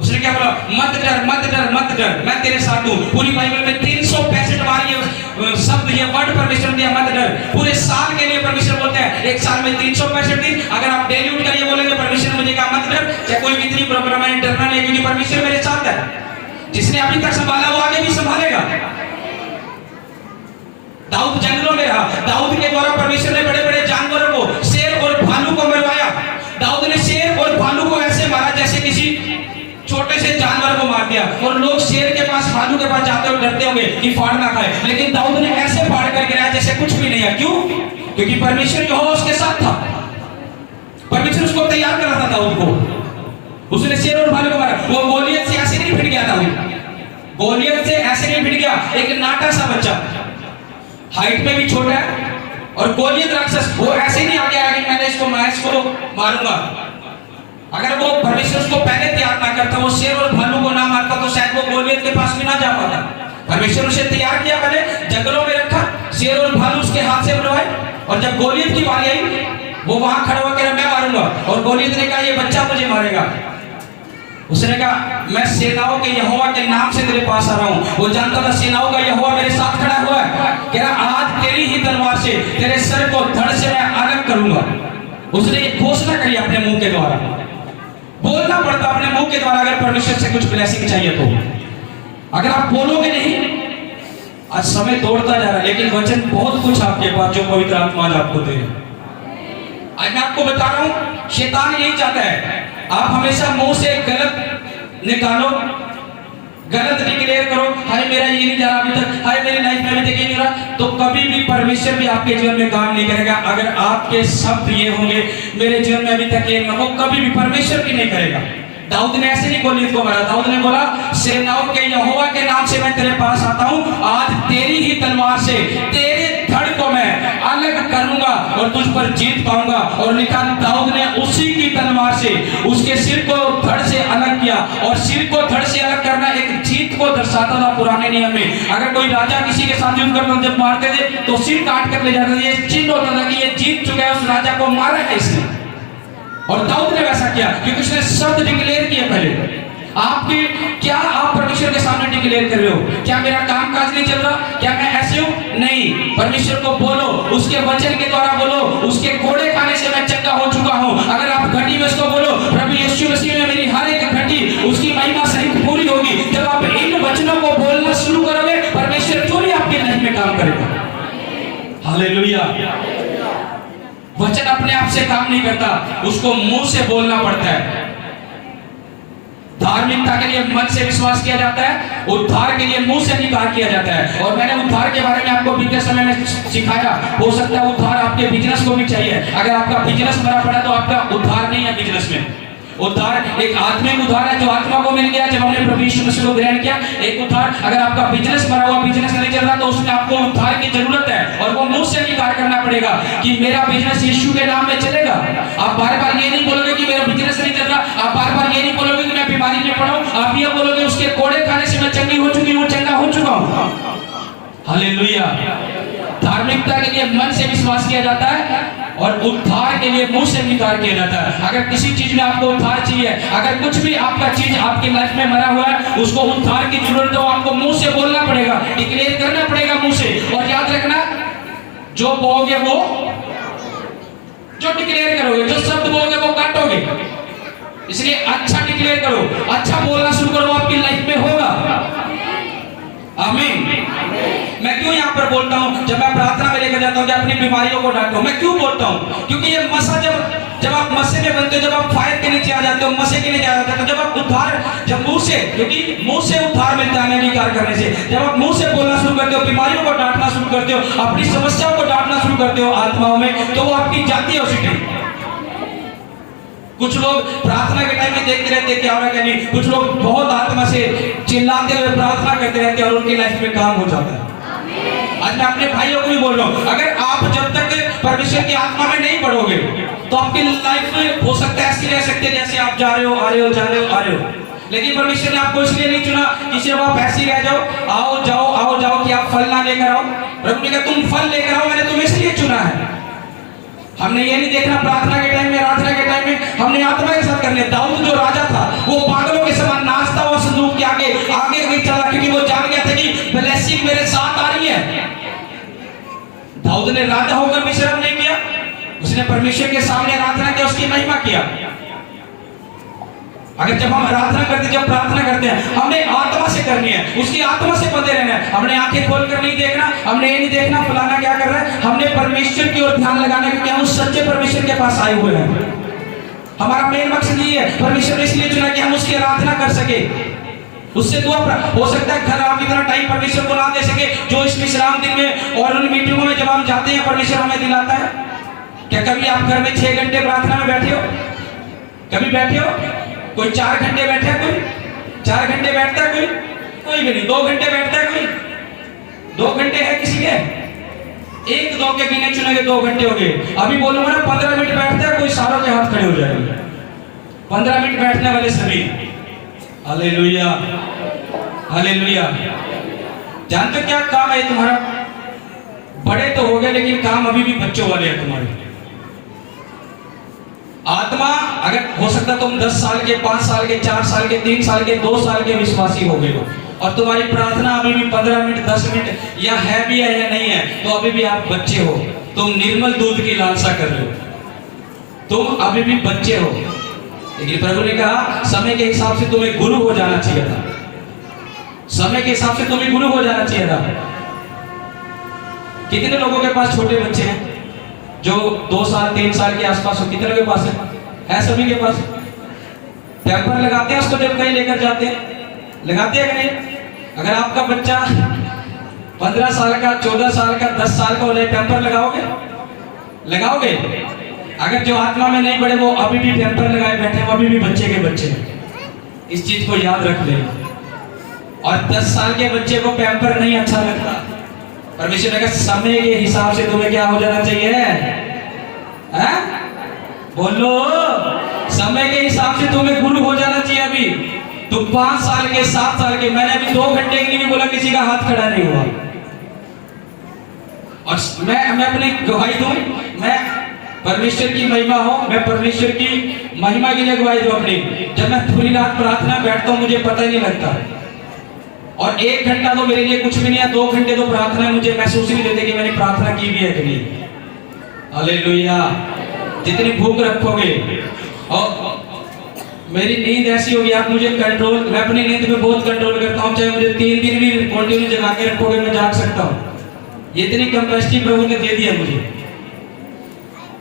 उसने क्या बोला? मत डर, मत डर, मत डर, मैं तेरे साथ हूं। पूरी बाइबल में 365 बार ये शब्द, ये वर्ड परमेश्वर दिया, मत डर। पूरे साल के लिए परमेश्वर बोलते हैं, एक साल में 365 दिन। अगर आप डेली उठ कर ये बोलेंगे परमेश्वर मुझे कहा मत डर, चाहे कोई कितनी प्रॉब्लम है, डरना नहीं, क्योंकि परमेश्वर मेरे साथ है। जिसने अभी तक संभाला वो आगे भी संभालेगा। दाऊद जंगलों में रहा, दाऊद के द्वारा परमेश्वर ने बड़े बड़े जानवरों को, शेर और भालू को मरवाया। दाऊद ने शेर और भालू को ऐसे मारा जैसे किसी छोटे से जानवर को मार दिया। और लोग शेर के पास, भालू के पास जाते हुए डरते होंगे कि फाड़ ना खाए, लेकिन दाऊद ने ऐसे फाड़ कर गिराया जैसे कुछ भी नहीं है। क्यों? क्योंकि परमेश्वर यहोवा उसके साथ था, परमेश्वर उसको तैयार कर रहा था दाऊद को। उसने शेर और भालू को मारा। वो गोलियत से ऐसे नहीं भिड़ गया दाऊद, गोलियत से ऐसे नहीं भिड़ गया। एक नाटा सा बच्चा, हाइट में भी छोटा है, और गोलियत राक्षस वो ऐसे नहीं आगे आया कि मैं इसको मारूंगा। अगर वो परमेश्वर उसको पहले तैयार ना करता, वो शेर और भालू को ना मारता, तो शायद वो गोलियत के पास भी ना जा पाता। परमेश्वर उसे तैयार किया, पहले जंगलों में रखा, शेर और भालू उसके हाथ से बनवाए, और जब गोलियत की बारी आई वो वहां खड़ा होकर मैं मारूंगा, और गोलियत ने कहा ये बच्चा मुझे मारेगा। उसने कहा मैं सेनाओं के यहोवा के नाम से तेरे पास आ रहा हूं। वो जानता था सेनाओं का यहोवा मेरे साथ खड़ा हुआ है। कह रहा आज तेरी ही तलवार से तेरे सर को धड़ से मैं अलग करूंगा। उसने ये घोषणा करी अपने मुंह के द्वारा। बोलना पड़ता अपने मुंह के द्वारा अगर परमेश्वर से कुछ ब्लेसिंग चाहिए तो। अगर आप बोलोगे नहीं, आज समय दौड़ता जा रहा है, लेकिन वचन बहुत कुछ आपके पास जो पवित्र आत्मा आपको दे। आज मैं आपको बता रहा हूं, शैतान यही चाहता है आप हमेशा मुंह से गलत निकालो, गलत डिक्लेयर करो, हाय मेरा ये नहीं जा रहा अभी तक, हाय मेरी लाइफ में अभी तक ये नहीं रहा, तो कभी भी परमेश्वर भी आपके जीवन में काम नहीं करेगा। अगर आपके शब्द ये होंगे मेरे जीवन में अभी तक ये नहीं, वो कभी भी परमेश्वर भी नहीं करेगा। दाऊद ने ऐसे नहीं गोलियत को मारा। दाऊद ने बोला सेनाओं के यहोवा के नाम से मैं तेरे पास आता हूं, आज तेरी ही तलवार से तेरे धड़ को मैं अलग करूंगा और तुझ पर जीत पाऊंगा। और लिखा दाऊद ने उसी की तलवार से उसके सिर को धड़ से अलग किया, और सिर को धड़ से अलग करना एक जीत को दर्शाता था पुराने नियम में। अगर कोई राजा किसी के साथ युद्ध करता जब मारते थे तो सिर काट कर ले जाते थे, ये चिन्ह होता था कि ये जीत चुका है, उस राजा को मारा है इसने। और दाऊद ने वैसा किया क्योंकि उसने शब्द डिक्लेयर किए पहले। आपके क्या आप परमेश्वर के सामने डिक्लेयर कर रहे हो? क्या मेरा काम काज नहीं चल रहा? क्या मैं ऐसे हूं? नहीं, परमेश्वर को बोलो, उसके वचन के द्वारा बोलो, उसके कोड़े खाने से मैं चंगा हो चुका हूं। अगर आप घटी में उसको बोलो प्रभु यीशु मसीह में मेरी हर एक घटी उसकी महिमा सहित पूरी होगी। जब आप इन वचनों को बोलना शुरू करोगे परमेश्वर क्यों नहीं आपके लाइफ में काम करेगा। हालेलुया। वचन अपने आप से काम नहीं करता, उसको मुंह से बोलना पड़ता है। धार्मिकता के लिए मन से विश्वास किया जाता है, उद्धार के लिए मुंह से अंगीकार किया जाता है। और मैंने उद्धार के बारे में आपको बीते समय में सिखाया। हो सकता है उद्धार आपके बिजनेस को भी चाहिए। अगर आपका बिजनेस मरा पड़ा तो आपका उद्धार नहीं है बिजनेस में। उद्धार एक आत्मिक उद्धार है जो आत्मा को मिल गया जब हमने प्रभु यीशु मसीह को ग्रहण किया। एक उद्धार, अगर आपका बिजनेस मरा हुआ, बिजनेस नहीं चल रहा, तो उसमें आपको उद्धार की जरूरत है, और वो मुंह से अंगीकार करना पड़ेगा कि मेरा बिजनेस यीशु के नाम में चलेगा। आप बार बार ये नहीं बोलोगे कि मेरा बिजनेस नहीं चल रहा, आप बार बार ये नहीं बोलोगे कि मैं बीमारी में पड़ा हूं, आप ये बोलोगे उसके कोड़े खाने से मैं चंगी हो चुकी हूं, चंगा हो चुका हूं। हालेलुया। धार्मिकता के लिए मन से विश्वास किया जाता है और उद्धार के लिए मुंह से अंगीकार किया जाता है। अगर किसी चीज में आपको उद्धार चाहिए, अगर कुछ भी आपका चीज आपकी लाइफ में मरा हुआ है, उसको उद्धार की जरूरत है, आपको मुंह से बोलना पड़ेगा, डिक्लेयर करना पड़ेगा मुंह से। और याद रखना, जो बोलोगे वो, जो डिक्लेयर करोगे, जो शब्द बोलोगे वो काटोगे। इसलिए अच्छा डिक्लेयर करो, अच्छा बोलना शुरू करो, आपकी लाइफ में होगा। आमीन। मैं क्यों यहाँ पर बोलता हूँ, जब मैं प्रार्थना में लेकर जाता हूँ कि अपनी बीमारियों को डांटो, मैं क्यों बोलता हूँ? क्योंकि ये मसा जब आप मसे में बनते हो, जब आप फायर के नीचे आ जाते हो, मसे के नीचे आ जाते हो, जब आप उद्धार, जब मुंह से, क्योंकि मुंह से उद्धार मिलता है अंगीकार करने से, जब आप मुंह से बोलना शुरू करते हो, बीमारियों को डांटना शुरू करते हो, अपनी समस्याओं को डांटना शुरू करते हो आत्माओं में, तो वो आपकी जाती है उसी। कुछ लोग प्रार्थना के टाइम में देखते रहते हैं क्या हो रहा है क्या नहीं। कुछ लोग बहुत आत्मा से चिल्लाते हुए प्रार्थना करते रहते हैं और उनकी लाइफ में काम हो जाता है। आज मैं अपने भाइयों को भी बोल रहा हूँ, अगर आप जब तक परमेश्वर की आत्मा में नहीं बढ़ोगे तो आपकी लाइफ में हो सकता है ऐसी रह सकती है जैसे आप जा रहे हो, आ रहे हो, जा रहे हो, आ रहे हो। लेकिन परमेश्वर ने आपको इसलिए नहीं चुना कि सिर्फ आप ऐसे ही रह जाओ, आओ जाओ आओ जाओ, कि आप फल ना लेकर आओ। प्रभु ने कहा तुम फल लेकर आओ, मैंने तुम्हें इसलिए चुना है। हमने ये नहीं देखना प्रार्थना के टाइम में, आराधना के टाइम में हमने आत्मा के साथ करने। दाऊद जो राजा था वो पागलों के समान नाचता हुआ संदूक के आगे आगे चला, क्योंकि वो जान गया था कि ब्लेसिंग मेरे साथ आ रही है। दाऊद ने राजा होकर भी शर्म नहीं किया, उसने परमेश्वर के सामने आराधना किया, उसकी महिमा किया। अगर जब हम आराधना करते, जब प्रार्थना करते हैं, हमने आत्मा से करनी है, उसकी आत्मा से बंधे रहना है। हमने आंखें खोलकर नहीं देखना, हमने ये नहीं देखना फलाना क्या कर रहा है, हमने परमेश्वर की ओर ध्यान लगाना, क्योंकि हम उस सच्चे परमेश्वर के पास आए हुए हैं। हमारा मेन मकसद ये है, परमेश्वर ने इसलिए चुना कि हम उसकी आराधना कर सके, उससे दुआ हो सकता है घर आप इतना टाइम परमेश्वर को ना दे सके जो इस विश्राम दिन में और उन मीटिंगों में जब हम जाते हैं परमेश्वर हमें दिलाता है। क्या कभी आप घर में 6 घंटे प्रार्थना में बैठे हो? कभी बैठे हो? कोई 4 घंटे बैठा है, कोई 4 घंटे बैठता है, कोई भी नहीं। 2 घंटे बैठता है, कोई 2 घंटे है किसी के? 1-2 लोग के गिने चुने के 2 घंटे हो गए। अभी बोलूंगा ना 15 मिनट बैठते हैं, कोई सारों के हाथ खड़े हो जाएंगे। 15 मिनट बैठने वाले सभी, हालेलुया हालेलुया। जानते क्या काम है तुम्हारा? बड़े तो हो गए लेकिन काम अभी भी बच्चों वाले हैं तुम्हारे। आत्मा, अगर हो सकता तुम 10 साल के, 5 साल के, 4 साल के, 3 साल के, 2 साल के विश्वासी हो गए हो और तुम्हारी प्रार्थना अभी भी 15 मिनट 10 मिनट या है भी है या नहीं है, तो अभी भी आप बच्चे हो। तुम निर्मल दूध की लालसा कर रहे हो, तुम अभी भी बच्चे हो। लेकिन प्रभु ने कहा समय के हिसाब से तुम्हें गुरु हो जाना चाहिए था। समय के हिसाब से तुम्हें गुरु हो जाना चाहिए था। कितने लोगों के पास छोटे बच्चे हैं जो 2 साल 3 साल के आसपास हो? कितने के पास है सभी के पास। पैम्पर लगाते हैं उसको जब कहीं लेकर जाते हैं, लगाते हैं कि नहीं? अगर आपका बच्चा 15 साल का, 14 साल का, 10 साल का हो जाए, पैम्पर लगाओगे? लगाओगे? अगर जो आत्मा में नहीं बढ़े वो अभी भी पैम्पर लगाए बैठे हैं, अभी भी बच्चे के बच्चे हैं। इस चीज को याद रख ले। और 10 साल के बच्चे को पैम्पर नहीं अच्छा लगता। परमेश्वर ने कहा समय के हिसाब से तुम्हें क्या हो जाना चाहिए है? बोलो, समय के हिसाब से तुम्हें गुरु हो जाना चाहिए। अभी तुम 5 साल के, 7 साल के, मैंने अभी 2 घंटे के लिए भी बोला, किसी का हाथ खड़ा नहीं हुआ। और मैं अपनी गवाही दूं, मैं परमेश्वर की महिमा हो, मैं परमेश्वर की महिमा के लिए गवाही दूं अपनी। जब मैं पूरी रात प्रार्थना बैठता हूं मुझे पता ही नहीं लगता। और 1 घंटा तो मेरे लिए कुछ भी नहीं है, 2 घंटे तो प्रार्थना मुझे महसूस ही नहीं देते कि मैंने प्रार्थना की भी है कि नहीं। हालेलुया। जितनी भूख रखोगे, और मेरी नींद ऐसी होगी, आप मुझे कंट्रोल, मैं अपनी नींद पे बहुत कंट्रोल करता हूँ। चाहे मुझे 3 दिन भी कंटिन्यू जगा के रखोगे, मैं जाग सकता हूँ। ये इतनी कैपेसिटी प्रभु ने दे दी है मुझे।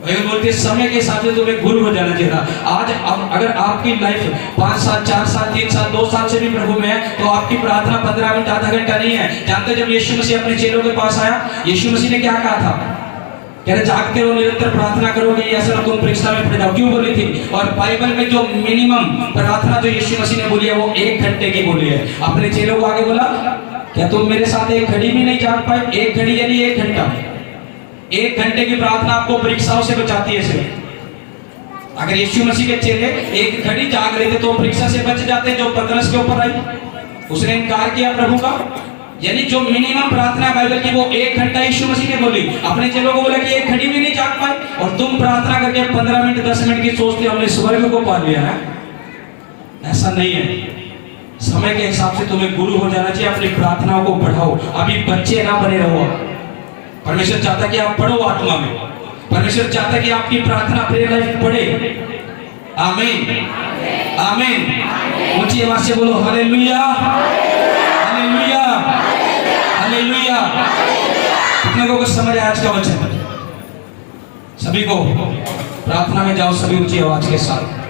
वही बोलते हैं समय के हिसाब से तुम्हें गुरु हो जाना चाहिए था। आज अगर आपकी लाइफ 5 साल, 4 साल, 3 साल, 2 साल से भी प्रभु में है, तो आपकी प्रार्थना 15 मिनट, आधा घंटा नहीं है। जानते जब यीशु मसीह अपने चेलों के पास आया, यीशु मसीह ने क्या कहा था? कह रहे जागते रहो, निरंतर प्रार्थना करोगे, ऐसा ना तुम परीक्षा में पड़ जाओ। क्यों बोली थी? और बाइबल में जो मिनिमम प्रार्थना जो यीशु मसीह ने बोली है वो 1 घंटे की बोली है। अपने चेलों को आगे बोला, क्या तुम मेरे साथ 1 घड़ी भी नहीं जाग पाए? 1 घड़ी यानी 1 घंटा। 1 घंटे की प्रार्थना आपको परीक्षाओं से बचाती है सिर्फ। अगर यीशु मसीह के चेले 1 घड़ी जाग रहे थे तो परीक्षा से बच जाते जो पतरस के ऊपर आई। उसने इनकार किया प्रभु का। यानी जो मिनिमम प्रार्थना बाइबल की वो 1 घंटा यीशु मसीह ने बोली। अपने चेलों को बोला कि 1 घड़ी भी नहीं जाग पाए, और तुम प्रार्थना करके 15 मिनट 10 मिनट की सोचते हमने स्वर्ग को पा लिया है। ऐसा नहीं है। समय के हिसाब से तुम्हें गुरु हो जाना चाहिए। अपनी प्रार्थनाओं को बढ़ाओ, अभी बच्चे ना बने रहो। परमेश्वर चाहता कि आप पढ़ो आत्मा में। परमेश्वर चाहता कि आपकी प्रार्थना प्रेयर लाइफ बढ़े। आमीन आमीन। ऊंची आवाज से बोलो हालेलुया हालेलुया हालेलुया। कितने लोगों को समझ आया आज का वचन? सभी को प्रार्थना में जाओ, सभी ऊंची आवाज के साथ।